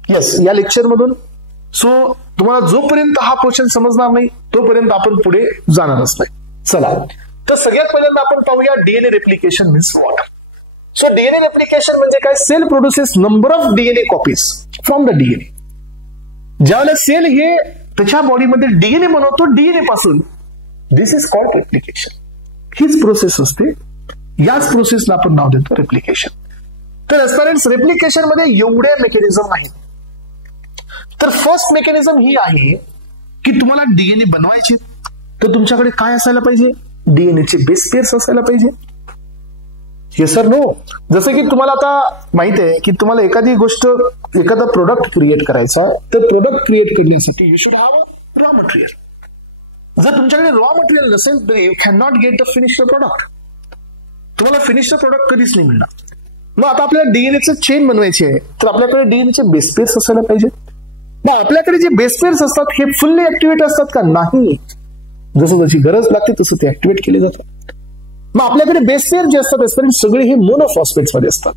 येस, या लेक्चर मधून सो तुम्हाला जोपर्यंत हा पोर्शन समजणार नाही तोपर्यंत आपण पुढे जाणारच नाही. चला, तर सगळ्यात पहिल्यांदा आपण पाहूया DNA replication means what. So DNA replication म्हणजे काय? Cell produces number of DNA copies from the DNA. ज्यावेळेला सेल हे त्याच्या बॉडीमध्ये डीएनए बनवतो डीएनए पासून, दिस इज कॉल्ड रेप्लिकेशन. हीच प्रोसेस असते, याच प्रोसेसला आपण नाव देतो रेप्लिकेशन. तर एस्पिरंट्स, रेप्लिकेशन मध्ये एवढे मेकॅनिझम आहेत. तर फर्स्ट मेकॅनिझम ही आहे की तुम्हाला डीएनए बनवायचे तर तुमच्याकडे काय असायला पाहिजे? डीएनएचे बेस पेअर्स असायला पाहिजे. Yes sir no. जसं की तुम्हाला आता माहित आहे की तुम्हाला एखादी गोष्ट, एखादा प्रोडक्ट क्रिएट करायचा, तर प्रोडक्ट क्रिएट करण्यासाठी you should have a raw material. जर तुमच्याकडे रॉ मटेरियल नसेल तर you can not get the finished product. तुम्हाला फिनिश्ड प्रोडक्ट कधीच नाही मिळणार. मग आता आपल्याला डीएनएचं चेन बनवायची आहे, तर आपल्याकडे डीएनएचे बेस पेअर्स असायला पाहिजे. मग आपल्याकडे जे बेस पेअर्स असतात हे फुल्ली ऍक्टिव्हेट असतात का? नाही. जसं जशी गरज लागते तसं ते ऍक्टिव्हेट केले जातात. मग आपल्याकडे बेस पेअर जे असतात सगळे हे मोनोफॉस्फेट्स मध्ये असतात.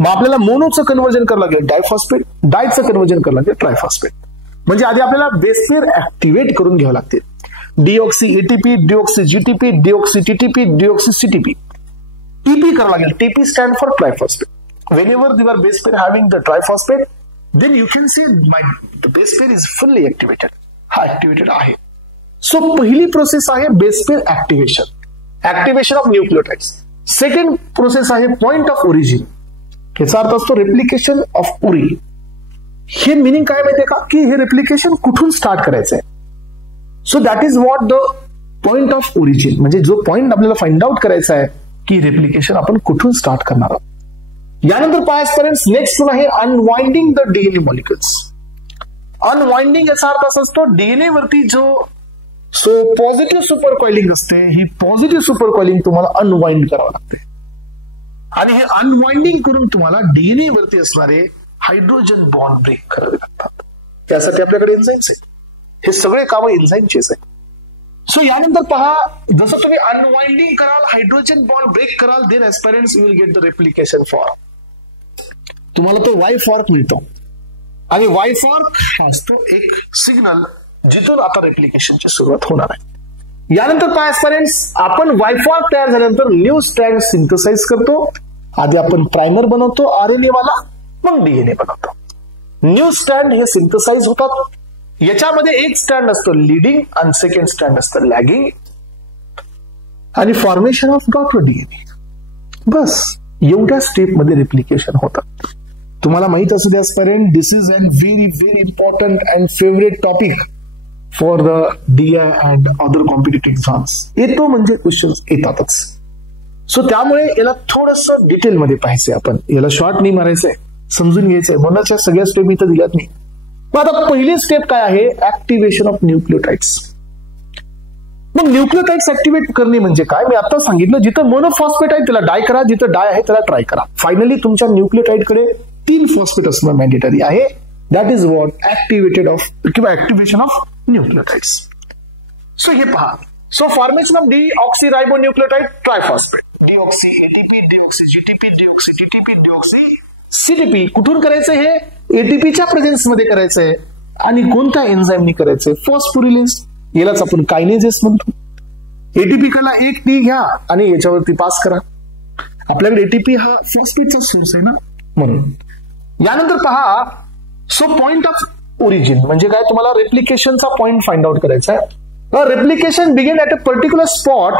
मग आपल्याला मोनोचं कन्व्हर्जन करावं लागेल डायफॉस्फेट, डायचं कन्व्हर्जन करावं लागेल ट्रायफॉस्फेट. म्हणजे आधी आपल्याला बेस पेअर ऍक्टिव्हेट करून घ्यावं लागते. Deoxy ATP, deoxy GTP, deoxy TTP, deoxy CTP. TP करावं लागेल. TP stand for triphosphate. Whenever you are base pair having the triphosphate, then you can say the base pair is fully activated. हा activated आहे. So पहिली process आहे base pair activation, activation of nucleotides. Second process आहे point of origin. याचा अर्थ असतो replication of Uri. हे meaning काय माहितीये का, की हे रेप्लिकेशन कुठून स्टार्ट करायचंय. So that is what the point of origin, म्हणजे जो पॉइंट आपल्याला फाइंड आउट करायचा आहे की रेप्लिकेशन आपण कुठून स्टार्ट करणार आहोत. यानंतर पायपर्यंत नेक्स्ट आहे unwinding the DNA molecules. Unwinding याचा अर्थ असा असतो डीएनए वरती जो पॉझिटिव्ह सुपर कॉइलिंग असते, ही पॉझिटिव्ह सुपर कॉइलिंग तुम्हाला अनवाइंड करावं लागते. आणि हे अनवाइंडिंग करून तुम्हाला डीएनए वरती असणारे हायड्रोजन बॉन्ड ब्रेक करावे लागतात. त्यासाठी आपल्याकडे एन्झाईम्स आहेत. हे सगळे कामं एन्झाईमचेच आहेत. सो यानंतर पहा, जसं तुम्ही अनवाइंडिंग कराल, हायड्रोजन बॉन्ड ब्रेक कराल, then aspirants will get the replication form. तुम्हाला तो वाय फॉर्क मिळतो. आणि वाय फॉर्क हा असतो एक सिग्नल जिथून आता रेप्लिकेशनची सुरुवात होणार आहे. यानंतर काय एस्पेरेंट्स, आपण वाय फॉर्क तयार झाल्यानंतर न्यू स्ट्रँड सिंथसाइज करतो. आधी आपण प्रायमर बनवतो आरएनए वाला, मग डीएनए बनवतो. न्यू स्ट्रँड हे सिंथसाइज होतात. याच्यामध्ये एक स्टँड असतं लीडिंग आणि सेकंड स्टँड असतं लॅगिंग. आणि फॉर्मेशन ऑफ डॉटर डीएनए. बस एवढ्या स्टेप मध्ये रेप्लिकेशन होतं. तुम्हाला माहित असू द्या aspirant, this is an very very important and favourite topic for the DI and other competitive exams. येतो म्हणजे क्वेश्चन्स येतातच. सो त्यामुळे याला थोडस डिटेलमध्ये पाहायचंय आपण, याला शॉर्ट नाही मारायचंय, समजून घ्यायचंय. म्हणूनच सगळ्या स्टेप मी इथं दिल्यात नाही. मग आता पहिली स्टेप काय आहे, ऍक्टिव्हेशन ऑफ न्यूक्लियोटाइड्स. मग न्यूक्लियोटाइड्स ऍक्टिव्हेट करणे म्हणजे काय, मी आता सांगितलं. जिथं मोनोफॉस्फेट आहे त्याला डाय करा, जिथं डाय आहे त्याला ट्राय करा. फायनली तुमच्या न्यूक्लियोटाइडकडे 3 फॉस्फेट असणं मॅन्डेटरी आहे. That is what activated of किंवा ऍक्टिव्हेशन ऑफ न्यूक्लियोटाइड्स. सो हे पहा, so formation of deoxy ribo nucleotide triphosphate, deoxy ATP, deoxy GTP, deoxy TTP, deoxy CTP. कुठून करायचं हे, एटीपीच्या प्रेझेन्स मध्ये करायचंय. आणि कोणत्या एन्झाईमनी करायचंय, फॉस्फोरिलेज. यालाच आपण कायनेजेस म्हणतो. एटीपी ला एक टी घ्या आणि याच्यावरती पास करा. आपल्याकडे एटीपी हा फॉस्फेटचा सोर्स आहे ना, म्हणून. यानंतर पहा, सो पॉइंट ऑफ ओरिजिन म्हणजे काय, तुम्हाला रेप्लिकेशनचा पॉइंट फाइंड आउट करायचा आहे. Replication begin at a particular spot,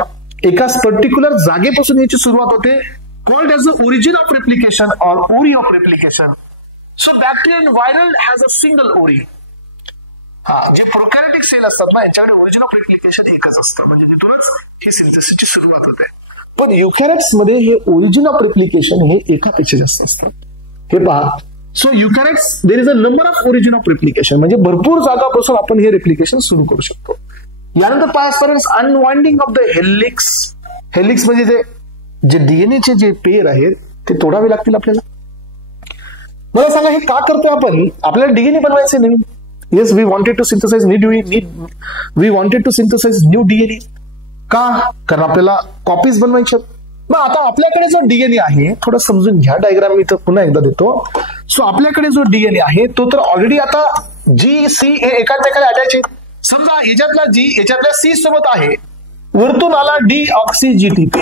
एका पर्टिक्युलर जागेपासून याची सुरुवात होते. called as the origin of replication or ori of replication. So bacterial and viral has a single ori. जे प्रोकॅरियोटिक सेल असतात ना, यांच्याकडे ओरिजिन ऑफ रेप्लिकेशन एकच असतं, म्हणजे तिथूनच ही सिंथेसिसची सुरुवात होते. पण युकॅरियोट्स मध्ये हे ओरिजिन ऑफ रेप्लिकेशन हे एकापेक्षा जास्त असतात. हे पहा, so eukaryotes there is a number of origin of replication, म्हणजे भरपूर जागापासून आपण हे रेप्लिकेशन सुरू करू शकतो. यानंतर पायपर्यंत unwinding of the helix. Helix म्हणजे जे डीएनएचे जे पेयर आहेत ते तोडावे लागतील आपल्याला. मला सांगा, हे का करतोय आपण, आपल्याला डीएनए बनवायचे नवीन. Yes, we wanted to synthesize we wanted to synthesize new DNA. का, कारण आपल्याला कॉपीज बनवायच्या. मग आता आपल्याकडे जो डीएनए आहे, थोडं समजून घ्या, डायग्राम मी इथं पुन्हा एकदा देतो. सो आपल्याकडे जो डीएनए आहे तो तर ऑलरेडी आता जी सी हे एकाच अटॅच आहे. समजा याच्यातला जी याच्यातल्या सी सोबत आहे, वरतून आला डीऑक्सी जीटीपी.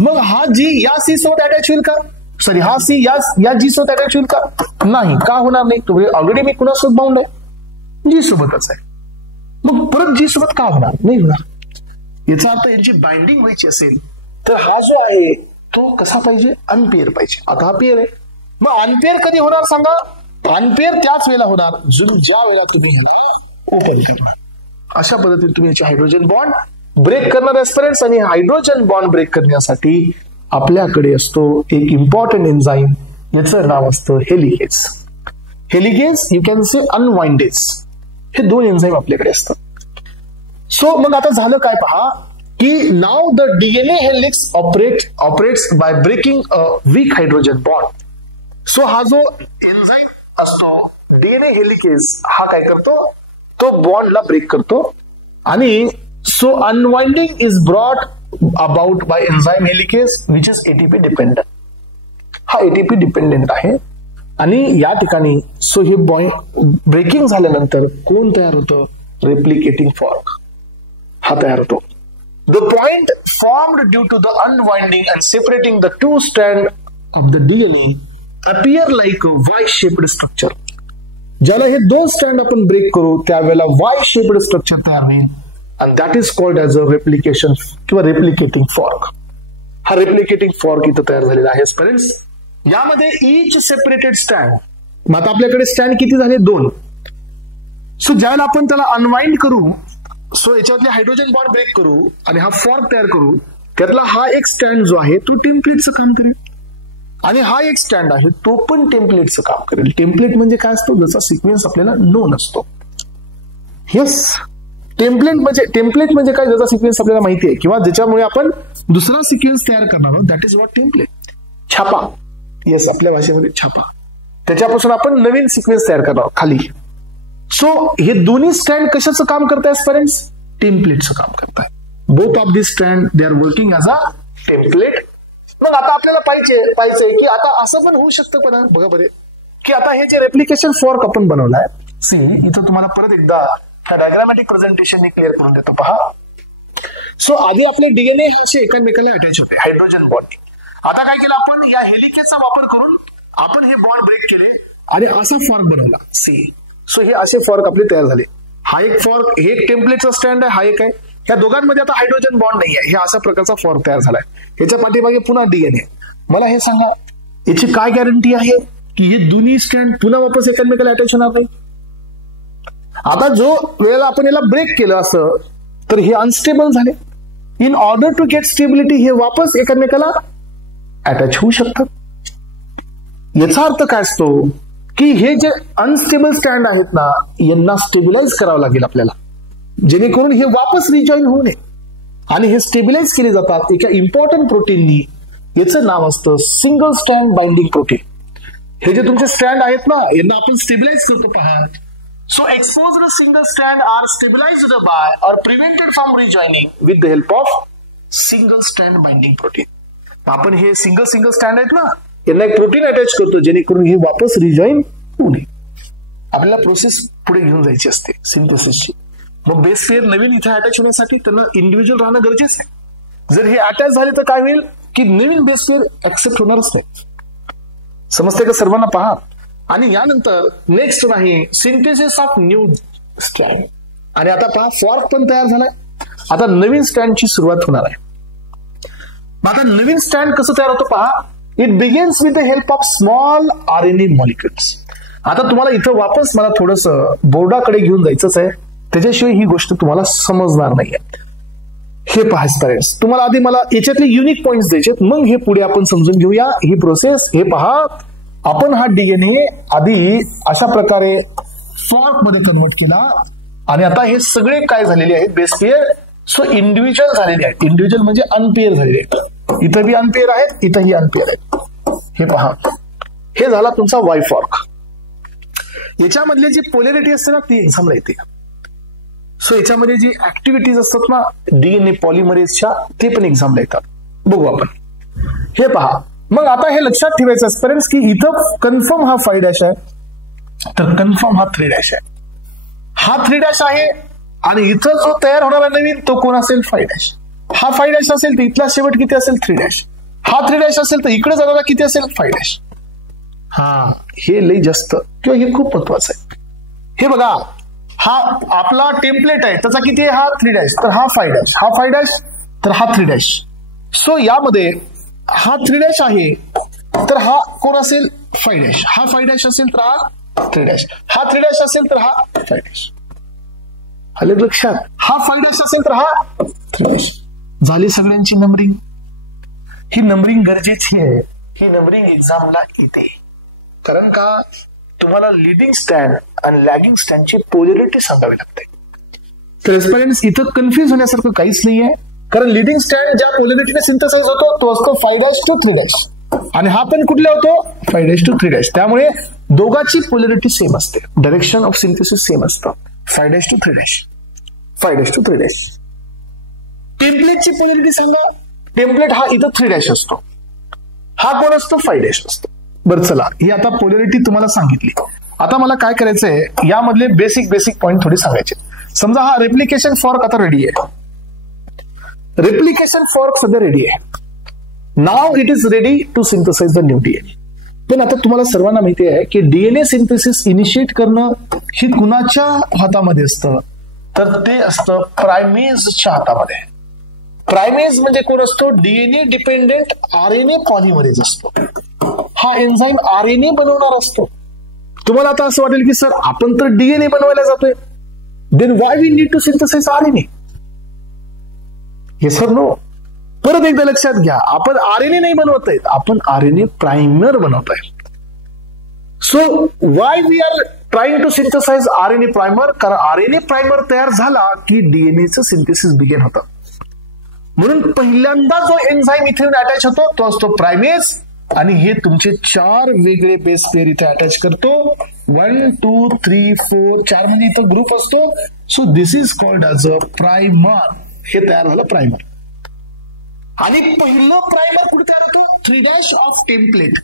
मग हा जी या सी सोबत अटॅच होईल का, सॉरी हा सी या जी सोबत अटॅच होईल का, नाही. का होणार नाही, तुम्ही ऑलरेडी मी कुणासोबत बाउंड आहे, जी सोबतच आहे. मग परत जी सोबत का होणार, नाही होणार. याचा अर्थ यांची बाइंडिंग व्हायची असेल तर हा जो आहे तो कसा पाहिजे, अनपेअर पाहिजे. आता हा पेअर आहे. मग अनपेअर कधी होणार सांगा, अनपेअर त्याच वेळेला होणार ज्या वेळेला तुम्ही ओपन करणार. अशा पद्धतीने तुम्ही याचे हायड्रोजन बॉन्ड ब्रेक करणार एस्पिरंट्स. आणि हायड्रोजन बॉन्ड ब्रेक करण्यासाठी आपल्याकडे असतो एक इम्पॉर्टंट एन्झाईम, याचं नाव असतं helicase. Helicase, you can say unwindase. हे 2 एन्झाईम आपल्याकडे असतात. सो मग आता झालं काय पहा, की now the DNA helix operates by breaking a weak hydrogen bond. So हा जो एन्झाईम असतो डीएनए हेलिकेज हा काय करतो, तो बॉन्डला ब्रेक करतो आणि so unwinding is brought about by enzyme helicase which is ATP dependent. हा एटीपी डिपेंडेंट आहे आणि या ठिकाणी सो हे ब्रेकिंग झाल्यानंतर कोण तयार होतं, रेप्लिकेटिंग फॉर्क हा तयार होतो. The point formed due to the unwinding and separating the two strand of the DNA appear like a Y-shaped structure. ज्याला हे दोन स्ट्रँड आपण ब्रेक करू त्यावेळेला Y-shaped स्ट्रक्चर तयार होईल and that is called as a replication किंवा replicating fork. हा replicating fork इथं तयार झालेला आहे स्टुडंट्स. यामध्ये each separated strand, मग आता आपल्याकडे स्ट्रँड किती झाले, 2. सो ज्यावेळेला आपण त्याला अनवाइंड करू, सो याच्यातले हायड्रोजन बॉन्ड ब्रेक करू आणि हा फॉर्क तयार करू, त्यातला हा एक स्ट्रँड जो आहे तो टेम्पलेटचं काम करेल आणि हा एक स्टँड आहे तो पण टेम्पलेटचं काम करेल. टेम्पलेट म्हणजे काय असतो, ज्याचा सिक्वेन्स आपल्याला नोन असतो. येस, टेम्पलेट म्हणजे काय, ज्याचा सिक्वेन्स आपल्याला माहिती आहे किंवा ज्याच्यामुळे आपण दुसरा सिक्वेन्स तयार करणार आहोत, दॅट इज व्हॉट टेम्पलेट. छापा, येस, आपल्या भाषेमध्ये छापा, त्याच्यापासून आपण नवीन सिक्वेन्स तयार करणार आहोत खाली. सो हे दोन्ही स्टँड कशाचं काम करतायत पेरेंट्स, टेम्पलेटचं काम करताय. Both of this stand they are working as a template. मग आता आपल्याला पाहिजे की आता असं पण होऊ शकतं, पण बघा बरे की आता हे जे रेप्लिकेशन फॉर्क आपण बनवलाय, सी इथं तुम्हाला परत एकदा ह्या डायग्रामॅटिक प्रेझेंटेशन क्लिअर करून देतो पहा. सो आधी आपले डीएनए असे एकमेकाला अटॅच होते हायड्रोजन बॉन्ड. आता काय केलं आपण, या हेलिकेजचा वापर करून आपण हे बॉन्ड ब्रेक केले आणि असा फॉर्क बनवला. सी सो हे असे फॉर्क आपले तयार झाले. हा एक फॉर्क, हे एक टेम्पलेटचा स्टँड आहे, हा एक आहे. ह्या दोघांमध्ये आता हायड्रोजन बॉन्ड नाही आहे, हे अशा प्रकारचा फॉर्क तयार झालाय. ह्याच्या पाठीमागे पुन्हा डीएनए. मला हे सांगा, याची काय गॅरंटी आहे की हे दोन्ही स्टँड पुन्हा वापस एकमेकाला अटॅच होणार नाही. आता जो वेळेला आपण याला ब्रेक केलं असं तर हे अनस्टेबल झाले. In order to get stability हे वापस एकमेकाला अटॅच होऊ शकतात. याचा अर्थ काय असतो की हे जे अनस्टेबल स्टँड आहेत ना, यांना स्टेबिलाईज करावं लागेल आपल्याला, जेणेकरून हे वापस रिजॉईन होऊ नये. आणि हे स्टेबिलाईज केले जातात एका इम्पॉर्टंट प्रोटीननी, याचं नाव असतं सिंगल स्टँड बाइंडिंग प्रोटीन. हे जे तुमचे स्टँड आहेत ना, यांना आपण स्टेबिलाईज करतो पहा. So exposed single stand are stabilized by or prevented from rejoining with the help of single stand binding protein. आपण हे सिंगल स्टँड आहेत ना, यांना एक प्रोटीन अटॅच करतो जेणेकरून हे वापस रिजॉईन होऊ नये. आपल्याला प्रोसेस पुढे घेऊन जायची असते सिंथेसिसची. मग बेस पेअर नवीन इथे अटॅच होण्यासाठी त्यांना इंडिव्हिज्युअल राहणं गरजेचं आहे. जर हे अटॅच झाले तर काय होईल की नवीन बेस पेअर ऍक्सेप्ट होणारच नाही. समजते का सर्वांना पहा. आणि यानंतर नेक्स्ट नाही सिंथेसिस ऑफ न्यू स्टँड. आणि आता पहा फॉर्क पण तयार झालाय, आता नवीन स्टँडची सुरुवात होणार आहे. आता नवीन स्टँड कसं तयार होतं पहा. It begins with the help of small RNA molecules. आता तुम्हाला इथं वापस मला थोडस बोर्डाकडे घेऊन जायचंच आहे, त्याच्याशिवाय ही गोष्ट तुम्हाला समजणार नाहीये. हे पहा स्टुडंट्स, तुम्हाला आधी मला याच्यातले युनिक पॉइंट्स द्यायचे, मग हे पुढे आपण समजून घेऊया ही प्रोसेस. हे पहा, आपण हा डीएनए आधी अशा प्रकारे फॉर्क मध्ये कन्वर्ट केला आणि आता हे सगळे काय झालेले आहेत बेस पेअर, सो इंडिव्हिज्युअल झालेले आहेत. इंडिव्हिज्युअल म्हणजे अनपेअर झालेले आहेत. इथं बी अनपेअर आहेत, इथंही अनपेअर आहेत. हे पहा, हे झाला तुमचा वाय फॉर्क. याच्यामधली जी पोलॅरिटी असते ना ती एक्झामला येते. सो याच्यामध्ये जी ऍक्टिव्हिटीज असतात ना डीएनए पॉलिमरेजच्या, ते पण एक्झामला येतात. बघू आपण. हे पहा, मग आता हे लक्षात ठेवायचं असतं की इथं कन्फर्म हा 5' आहे, तर कन्फर्म हा 3' आहे. हा 3' आहे आणि इथं जो तयार होणारा नवीन तो कोण असेल 5'. हा 5' असेल तर इथला शेवट किती असेल 3'. हा 3' असेल तर इकडे जाणारा किती असेल 5'. हा, हे लई जास्त किंवा हे खूप महत्वाचं आहे. हे बघा, हा आपला टेम्पलेट आहे, त्याचा किती आहे हा 3', तर हा 5', हा 5', तर हा 3'. सो यामध्ये हा 3' आहे तर हा कोण असेल 5'. हा 5' असेल तर हा 3', हा 3' असेल तर हा 5'. आलं लक्षात. हा 5' असेल तर हा 3'. झाली सगळ्यांची नंबरिंग. ही नंबरिंग गरजेची आहे, ही नंबरिंग एक्झामला येते. कारण का तुम्हाला लिडिंग स्टँड आणि लॅगिंग स्टँडची पोलॅरिटी सांगावी लागते. तर स्टुडंट्स इथं कन्फ्युज होण्यासारखं काहीच नाहीये. कारण लिडिंग स्ट्रँड ज्या पोलॅरिटीने सिंथेसाइज होतो तो असतो 5'-3', आणि हा पण कुठला होतो 5'-3'. त्यामुळे दोघांची पोलॅरिटी सेम असते, डायरेक्शन ऑफ सिंथेसिस सेम असतं, 5'-3'. 5'-3'. टेम्पलेटची पोलॅरिटी सांगा. टेम्पलेट हा इथं 3' असतो, हा कोण असतो 5' असतो. बरं चला, ही आता पोलॅरिटी तुम्हाला सांगितली. आता मला काय करायचंय, यामधले बेसिक पॉइंट थोडी सांगायचे. समजा हा रेप्लिकेशन फॉर्क आता रेडी आहे. रेप्लिकेशन फॉर्क सध्या रेडी आहे. Now it is ready to synthesize the new DNA. पण आता तुम्हाला सर्वांना माहिती आहे की डीएनए सिंथेसिस इनिशिएट करणं ही कुणाच्या हातामध्ये असतं, तर ते असतं प्रायमेजच्या हातामध्ये. प्रायमेज म्हणजे कोण असतो, डीएनए डिपेंडेंट आरएनए पॉलिमरेज असतो. हा एन्झाईम आरएनए बनवणार असतो. तुम्हाला आता असं वाटेल की सर आपण तर डीएनए बनवायला जातोय, then why we need to synthesize RNA? हे सर नो. परत एकदा लक्षात घ्या, आपण आरएनए नाही बनवत आहेत, आपण आरएनए प्रायमर बनवत आहे. So why we are trying to synthesize RNA primer? कारण आरएनए प्रायमर तयार झाला की डीएनएचं सिंथेसिस बिगिन होतं. म्हणून पहिल्यांदा जो एन्झाईम इथे अटॅच होतो तो असतो प्रायमेज, आणि हे तुमचे 4 वेगळे बेस पेअर इथे अटॅच करतो. 1, 2, 3, 4, 4 म्हणजे इथं ग्रुप असतो. So this is called as a primer. हे तयार झालं प्रायमर. आणि पहिलं प्रायमर कुठे तयार होतो, 3' ऑफ टेम्पलेट.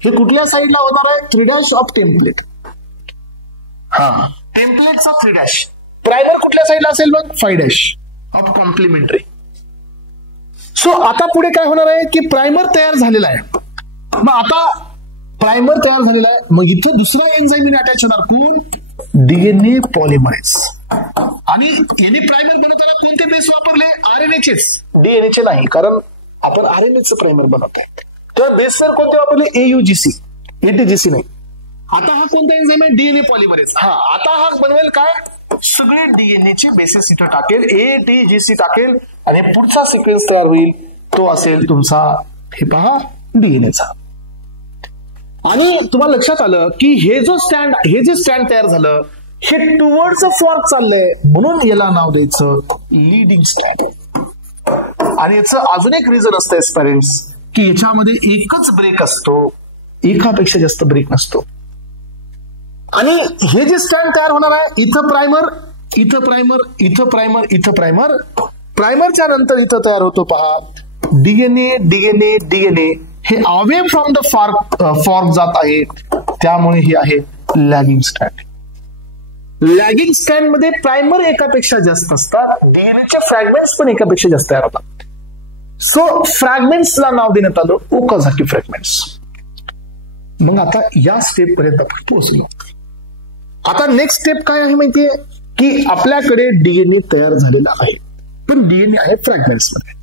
हे कुठल्या साईडला होणार आहे, 3' ऑफ टेम्पलेट. हा, टेम्पलेटचा 3'. प्रायमर कुठल्या साईडला असेल मग 5' ऑफ कॉम्प्लिमेंटरी. सो आता पुढे काय होणार आहे की प्रायमर तयार झालेला आहे. मग आता प्रायमर तयार झालेला आहे, मग इथे दुसरा एन्झाईम अटॅच होणार, कोण, डीएनए पॉलिमरेज. आणि याने प्रायमर बनवताना कोणते बेस वापरले, आरएनएचेच, डीएनएचे नाही, कारण आपण आरएनएचं प्रायमर बनवत आहे. तर बेस सर कोणते वापरले, AUGC, ATGC नाही. आता हा कोणता एन्झाईम आहे, डीएनए पॉलिमरेज. हा, आता हा बनवेल काय, सगळे डीएनएचे बेसिस इथं टाकेल, ATGC टाकेल, आणि पुढचा सिक्वेन्स तयार होईल तो असेल तुमचा, हे पहा, डीएनएचा. आणि तुम्हाला लक्षात आलं की हे जे स्टँड तयार झालं हे टुवर्ड्स अ फॉर्क चाललंय, म्हणून याला नाव द्यायचं लीडिंग स्टँड. आणि याचं अजून एक रिझन असतं एस्पेरेंट्स, की याच्यामध्ये एकच ब्रेक असतो, एकापेक्षा जास्त ब्रेक नसतो. आणि हे जे स्टँड तयार होणार आहे, इथं प्रायमर, इथं प्रायमर, इथं प्रायमर, इथं प्रायमर. प्रायमरच्या नंतर इथं तयार होतो पहा डीएनए. डीएनए डीएनए हे अवे फ्रॉम द फॉर्क जात आहे, त्यामुळे ही आहे लॅगिंग स्टँड. लॅगिंग स्टँड मध्ये प्रायमर एकापेक्षा जास्त असतात, डीएनएचे फ्रॅगमेंट्स पण एकापेक्षा जास्त तयार होतात. सो फ्रॅगमेंट्सला नाव देण्यात आलं ओकाझाकी फ्रॅगमेंट्स. मग आता या स्टेप पर्यंत आपण पोहोचलो. आता नेक्स्ट स्टेप काय आहे माहितीये, की आपल्याकडे डीएनए तयार झालेला आहे, पण डीएनए आहे फ्रॅगमेंट्स मध्ये.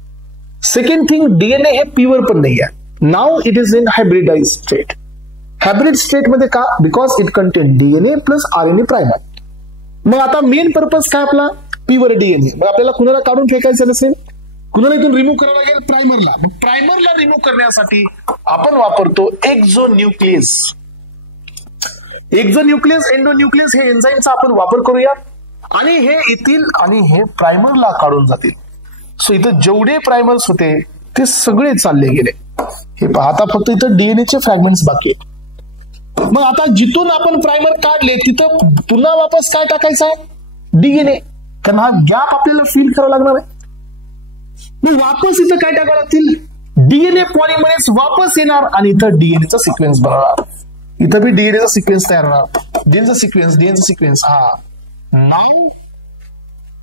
सेकंड थिंग, डीएनए हे प्युअर पण नाही आहे. Now it is in hybridize state. Hybrid state मध्ये का, because it contain DNA plus RNA primer. मग आता मेन पर्पज काय आपला, प्युअर डीएनए. मग आपल्याला कुणाला काढून फेकायचं नसेल, कुणाला इथून रिमूव्ह करावं लागेल, प्रायमरला. मग प्रायमरला रिमूव्ह करण्यासाठी आपण वापरतो एक्झोन्यूक्लियस. एक्झोन्यूक्लियस, एंडोन्यूक्लियस हे एन्झाईमचा आपण वापर करूया, आणि हे येतील आणि हे प्रायमरला काढून जातील. सो इथं जेवढे प्रायमर्स होते ते सगळे चालले गेले. हे पहा, आता फक्त इथं डीएनएचे फ्रॅगमेंट्स बाकी आहेत. मग आता जिथून आपण प्रायमर काढले तिथं पुन्हा वापस काय टाकायचं आहे, डीएनए. कारण हा गॅप आपल्याला फिल करावा लागणार आहे. मग वापस इथं काय टाकावं लागतील, डीएनए पॉलिमरेज वापस येणार आणि इथं डीएनएचा सिक्वेन्स बनवणार. इथं बी डीएनएचा सिक्वेन्स तयार होणार, डीएनएचा सिक्वेन्स. हा, now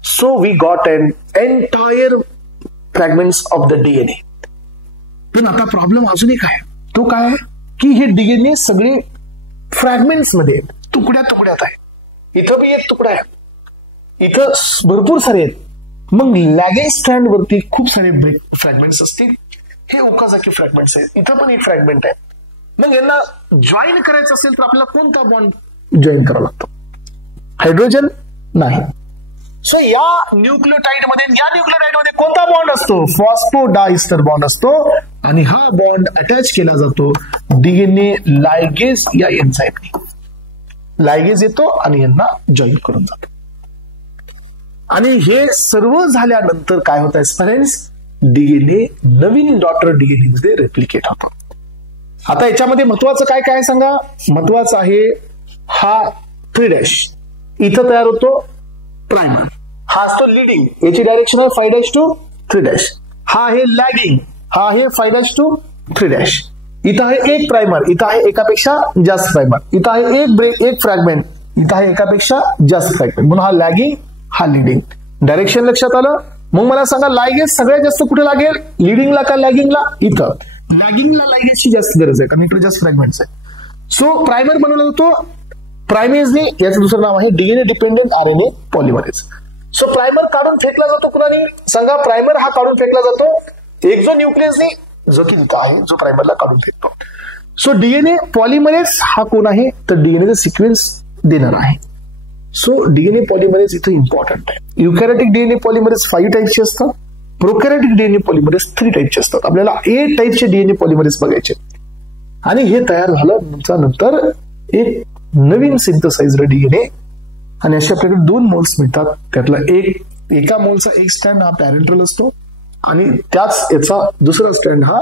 so we got an entire fragments of the DNA. पण आता प्रॉब्लेम अजून एक आहे, तो काय आहे की हे डीएनए सगळे फ्रॅगमेंट्स मध्ये तुकड्यात आहे. इथं बी एक तुकडा आहे, इथं भरपूर सारे आहेत. मग लॅगिंग स्ट्रँड वरती खूप सारे ब्रेक फ्रॅगमेंट्स असतील. हे ओकाझाकी फ्रॅगमेंट्स आहेत. इथं पण एक फ्रॅगमेंट आहे. मग यांना जॉईन करायचं असेल तर आपल्याला कोणता बॉन्ड जॉईन करावा लागतो, हायड्रोजन नाही. सो या न्यूक्लियोटाइड मध्ये कोणता बॉन्ड असतो, फॉस्फोडायस्टर बॉन्ड असतो, आणि हा बॉन्ड अटॅच केला जातो डीएनए लायगेज या एन्झाईमने. लायगेज येतो आणि यांना जॉईन करून जातो. आणि हे सर्व झाल्यानंतर काय होत आहे फ्रेंड्स, डीएनए नवीन डॉटर डीएनए मध्ये रेप्लिकेट होतो. आता याच्यामध्ये महत्वाचं काय काय सांगा. महत्वाचं आहे हा 3' इथं तयार होतो प्रायमर, हा असतो लिडिंग, याची डायरेक्शन आहे 5' to 3'. हा आहे लॅगिंग, हा आहे 5' to 3'. इथं आहे एक प्रायमर, इथं आहे एकापेक्षा जास्त प्रायमर, इथं आहे एक ब्रेक, एक फ्रॅगमेंट, इथं आहे एकापेक्षा जास्त फ्रॅगमेंट, म्हणून हा लॅगिंग, हा लिडिंग. डायरेक्शन लक्षात आलं. मग मला सांगा लायगेस सगळ्यात जास्त कुठे लागेल, लिडिंगला का लॅगिंगला. इथं लॅगिंगला लायगेसची जास्त गरज आहे कारण इकडे जास्त फ्रॅगमेंट्स आहे. सो प्रायमर बनवला जातो प्रायमेजने, याचं दुसरं नाव आहे DNA dependent RNA polymerase. So primer काढून फेकला जातो कुणाने सांगा. प्रायमर हा काढून फेकला जातो एक्झो न्यूक्लियसने, जो की इथं आहे, जो प्रायमरला काढून फेकतो. सो डीएनए पॉलिमरेज हा कोण आहे तर डीएनए सिक्वेन्स देणार आहे. सो डीएनए पॉलिमरेज इथं इम्पॉर्टंट आहे. युकॅरियोटिक डीएनए पॉलिमरेज 5 टाईपचे असतात, प्रोकॅरियोटिक डीएनए पॉलिमरेज 3 टाईपचे असतात. आपल्याला A टाईपचे डीएनए पॉलिमरेज बघायचे आणि हे तयार झालं नंतर एक नवीन सिंथसाइज्ड डीएनए आणि अशा आपल्याकडे 2 मोल्स मिळतात. त्यातला एका मोलचा एक स्टँड हा पॅरेंट्रल असतो आणि त्याच याचा दुसरा स्टँड हा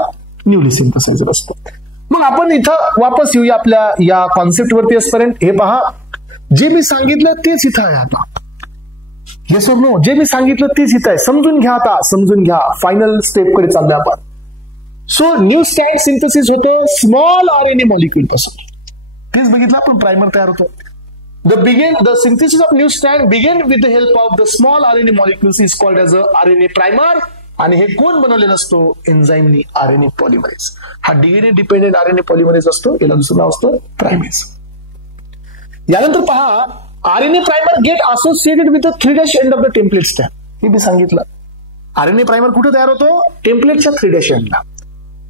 न्यूली सिंथसाइज्ड असतो. मग आपण इथं वापस येऊया आपल्या या कॉन्सेप्ट वरती असपर्यंत. हे पहा, जे मी सांगितलं तेच इथं आहे. आता येस और नो, जे मी सांगितलं तेच इथं आहे. समजून घ्या, आता समजून घ्या. फायनल स्टेप कडे चाललोय आपण. सो न्यू स्टँड सिंथेसिस होतं स्मॉल आरएनए मॉलिक्यूल पासून. प्लीज बघितलं आपण प्रायमर तयार होतो. The synthesis of new strand begin with the help of the small RNA molecules is called as a RNA primer. आणि हे कोण बनवलेलं असतो एन्झाईमनी आरएनए पॉलिमरेज. हा डीएनए डिपेंडेंट आरएनए पॉलिमरेज असतो, याला दुसरं नाव असतं प्रायमेज. यानंतर पहा, RNA primer get associated with the 3' end of the template stand. हे मी सांगितलं. आरएनए प्रायमर कुठे तयार होतो टेम्पलेटच्या 3' एंडला.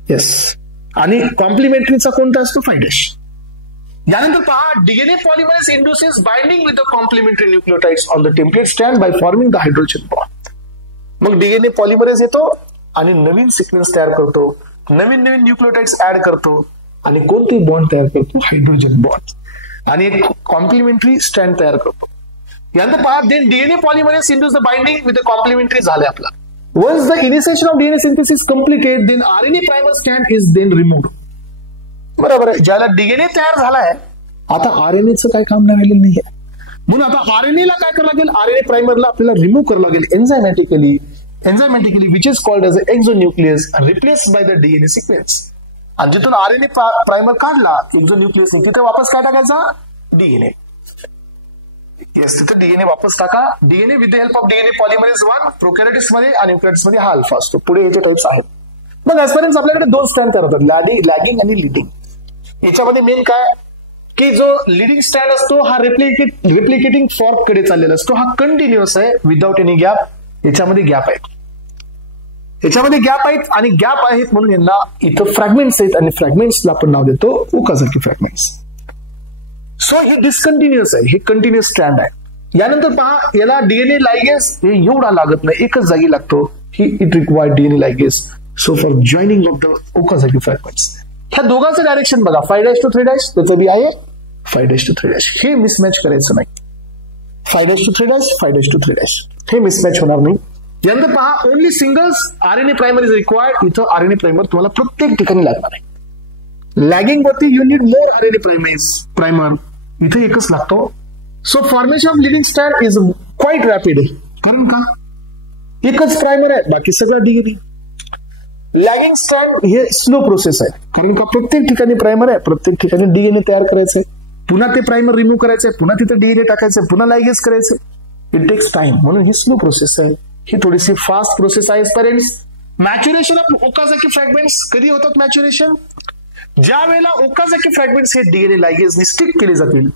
येस. आणि कॉम्प्लिमेंटरीचा कोणता असतो 5'. यानंतर पहा, DNA polymerase induces binding with the complementary nucleotides on the template stand by forming the hydrogen bond. मग डीएनए पॉलिमरेज येतो आणि नवीन सिक्वेन्स तयार करतो, नवीन न्यूक्लियोटाइड्स ऍड करतो आणि कोणती बॉन्ड तयार करतो हायड्रोजन बॉन्ड आणि एक कॉम्प्लिमेंटरी स्टँड तयार करतो. यानंतर पहा, then DNA polymerase induce the binding with the complementary झाले आपला. Once the initiation of DNA synthesis completed, then RNA primer stand is then removed. बरोबर आहे. ज्याला डीएनए तयार झालाय, आता आरएनएचं काय काम नाही राहिलेलं नाहीये. म्हणून आता आरएनएला काय करावं लागेल, आरएनए प्रायमरला आपल्याला रिमूव्ह करावं लागेल enzymatically which is called as exonuclease replaced by the DNA sequence. आणि जिथून आरएनए प्रायमर काढला एक्झोन्यूक्लियसने, तिथे वापस काय टाकायचा डीएनए. येस, तिथे डीएनए वापस टाका. DNA with the help of DNA polymerase 1 प्रोकॅरियोटिक्स मध्ये आणि युकॅरियोटिक्स मध्ये हा अल्फा असतो. पुढे याचे टाइप्स आहेत. मग ऍजपर्यंत आपल्याकडे 2 स्टँड तयार होतात, लॅगिंग आणि लिडिंग. याच्यामध्ये मेन काय की जो लिडिंग स्टँड असतो हा रिप्लिकेटिंग फॉर्क कडे चाललेला असतो. हा कंटिन्युअस आहे विदाउट एनी गॅप. याच्यामध्ये गॅप आहेत आणि गॅप आहेत म्हणून यांना इथं फ्रॅगमेंट्स आहेत आणि फ्रॅगमेंट्सला आपण नाव देतो ओकाझाकी फ्रॅगमेंट्स. सो हे डिस्कंटिन्युअस आहे, हे कंटिन्युअस स्टँड आहे. यानंतर पहा, याला डीएनए लायगेस हे एवढा लागत नाही, एकच जागी लागतो. It required DNA ligase so for joining of the Okazaki fragments. ह्या दोघांचं डायरेक्शन बघा 5' to 3', त्याचं बी आहे 5' to 3'. हे मिसमॅच करायचं नाही. 5' to 3', हे मिसमॅच होणार नाही. यानंतर पहा, only singles RNA primer is required. इथं आरएनए प्रायमर तुम्हाला प्रत्येक ठिकाणी लागणार आहे. लॅगिंग वरती you need more RNA primer, इथे एकच लागतो. So formation of leading stand is quite rapid. कारण का एकच प्रायमर आहे, बाकी सगळं डीएनए. लॅगिंग स्टँड हे स्लो प्रोसेस आहे, कारण का प्रत्येक ठिकाणी प्रायमर आहे, प्रत्येक ठिकाणी डीएनए तयार करायचंय, पुन्हा ते प्रायमर रिमूव्ह करायचंय, पुन्हा तिथे डीएनए टाकायचंय, पुन्हा लायगेस करायचंय. इट टेक्स टाइम, म्हणून ही स्लो प्रोसेस आहे. ही थोडीशी फास्ट प्रोसेस आहे पेरेंट्स. मॅच्युरेशन ऑफ ओकाझाकी फ्रॅगमेंट्स कधी होतात मॅच्युरेशन? ज्या वेळेला ओकाझाकी फ्रॅगमेंट्स हे डीएनए लायगेसनी स्टिक केले जातील,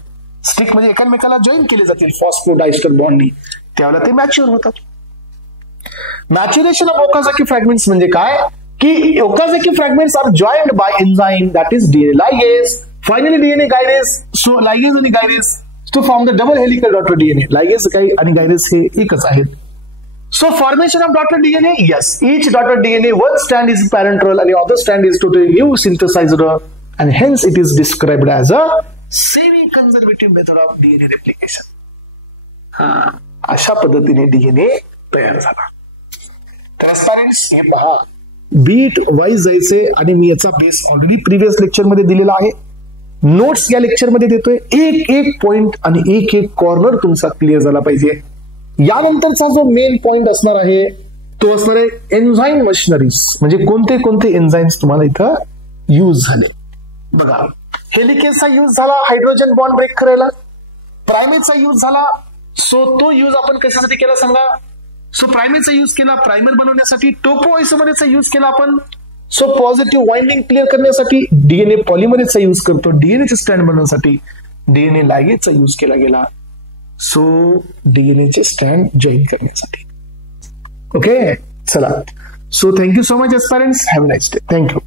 स्टिक म्हणजे एकमेकाला जॉईन केले जातील फॉस्फोडायस्टर बॉन्डनी, त्यावेळेला ते मॅच्युअर होतात. मॅच्युरेशन ऑफ ओकाझाकी फ्रॅगमेंट्स म्हणजे काय की Okazaki fragments are joined by enzyme that is DNA ligase, finally DNA gyrase. So ligase आणि gyrase to form the double helical daughter DNA. Ligase आणि गायरेस हे एकच आहेत. So formation of daughter DNA, yes, each daughter DNA, one strand is parental and the other strand is totally new synthesized, and hence it is described as a semi-conservative method of DNA replication. अशा पद्धतीने DNA तयार झाला. तर एस्पायरंट्स हे पहा, bit wise जायचे आणि मी याचा बेस ऑलरेडी प्रिव्हियस लेक्चर मध्ये दिलेला आहे. नोट्स या लेक्चर मध्ये देतोय. एक एक पॉइंट आणि एक एक कॉर्नर तुमचा क्लिअर झाला पाहिजे. यानंतरचा जो मेन पॉइंट असणार आहे तो असणार आहे एन्झाईम मशिनरीज, म्हणजे कोणते कोणते एन्झाईम्स तुम्हाला इथं यूज झाले. बघा, हेलिकेजचा यूज झाला हायड्रोजन बॉन्ड ब्रेक करायला. प्रायमेटचा यूज झाला. सो तो यूज आपण कशासाठी केला सांगा. सो प्रायमेटचा यूज केला प्रायमर बनवण्यासाठी. टोपोआयसोमरेजचा यूज केला आपण सो पॉझिटिव्ह वाइंडिंग क्लिअर करण्यासाठी. डीएनए पॉलिमरेजचा यूज करतो डीएनएचे स्ट्रँड बनवण्यासाठी. डीएनए लायगेजचा यूज केला गेला सो डीएनएचे स्ट्रँड जॉईन करण्यासाठी. ओके, चला. So thank you so much aspirants. Have a nice day. Thank you.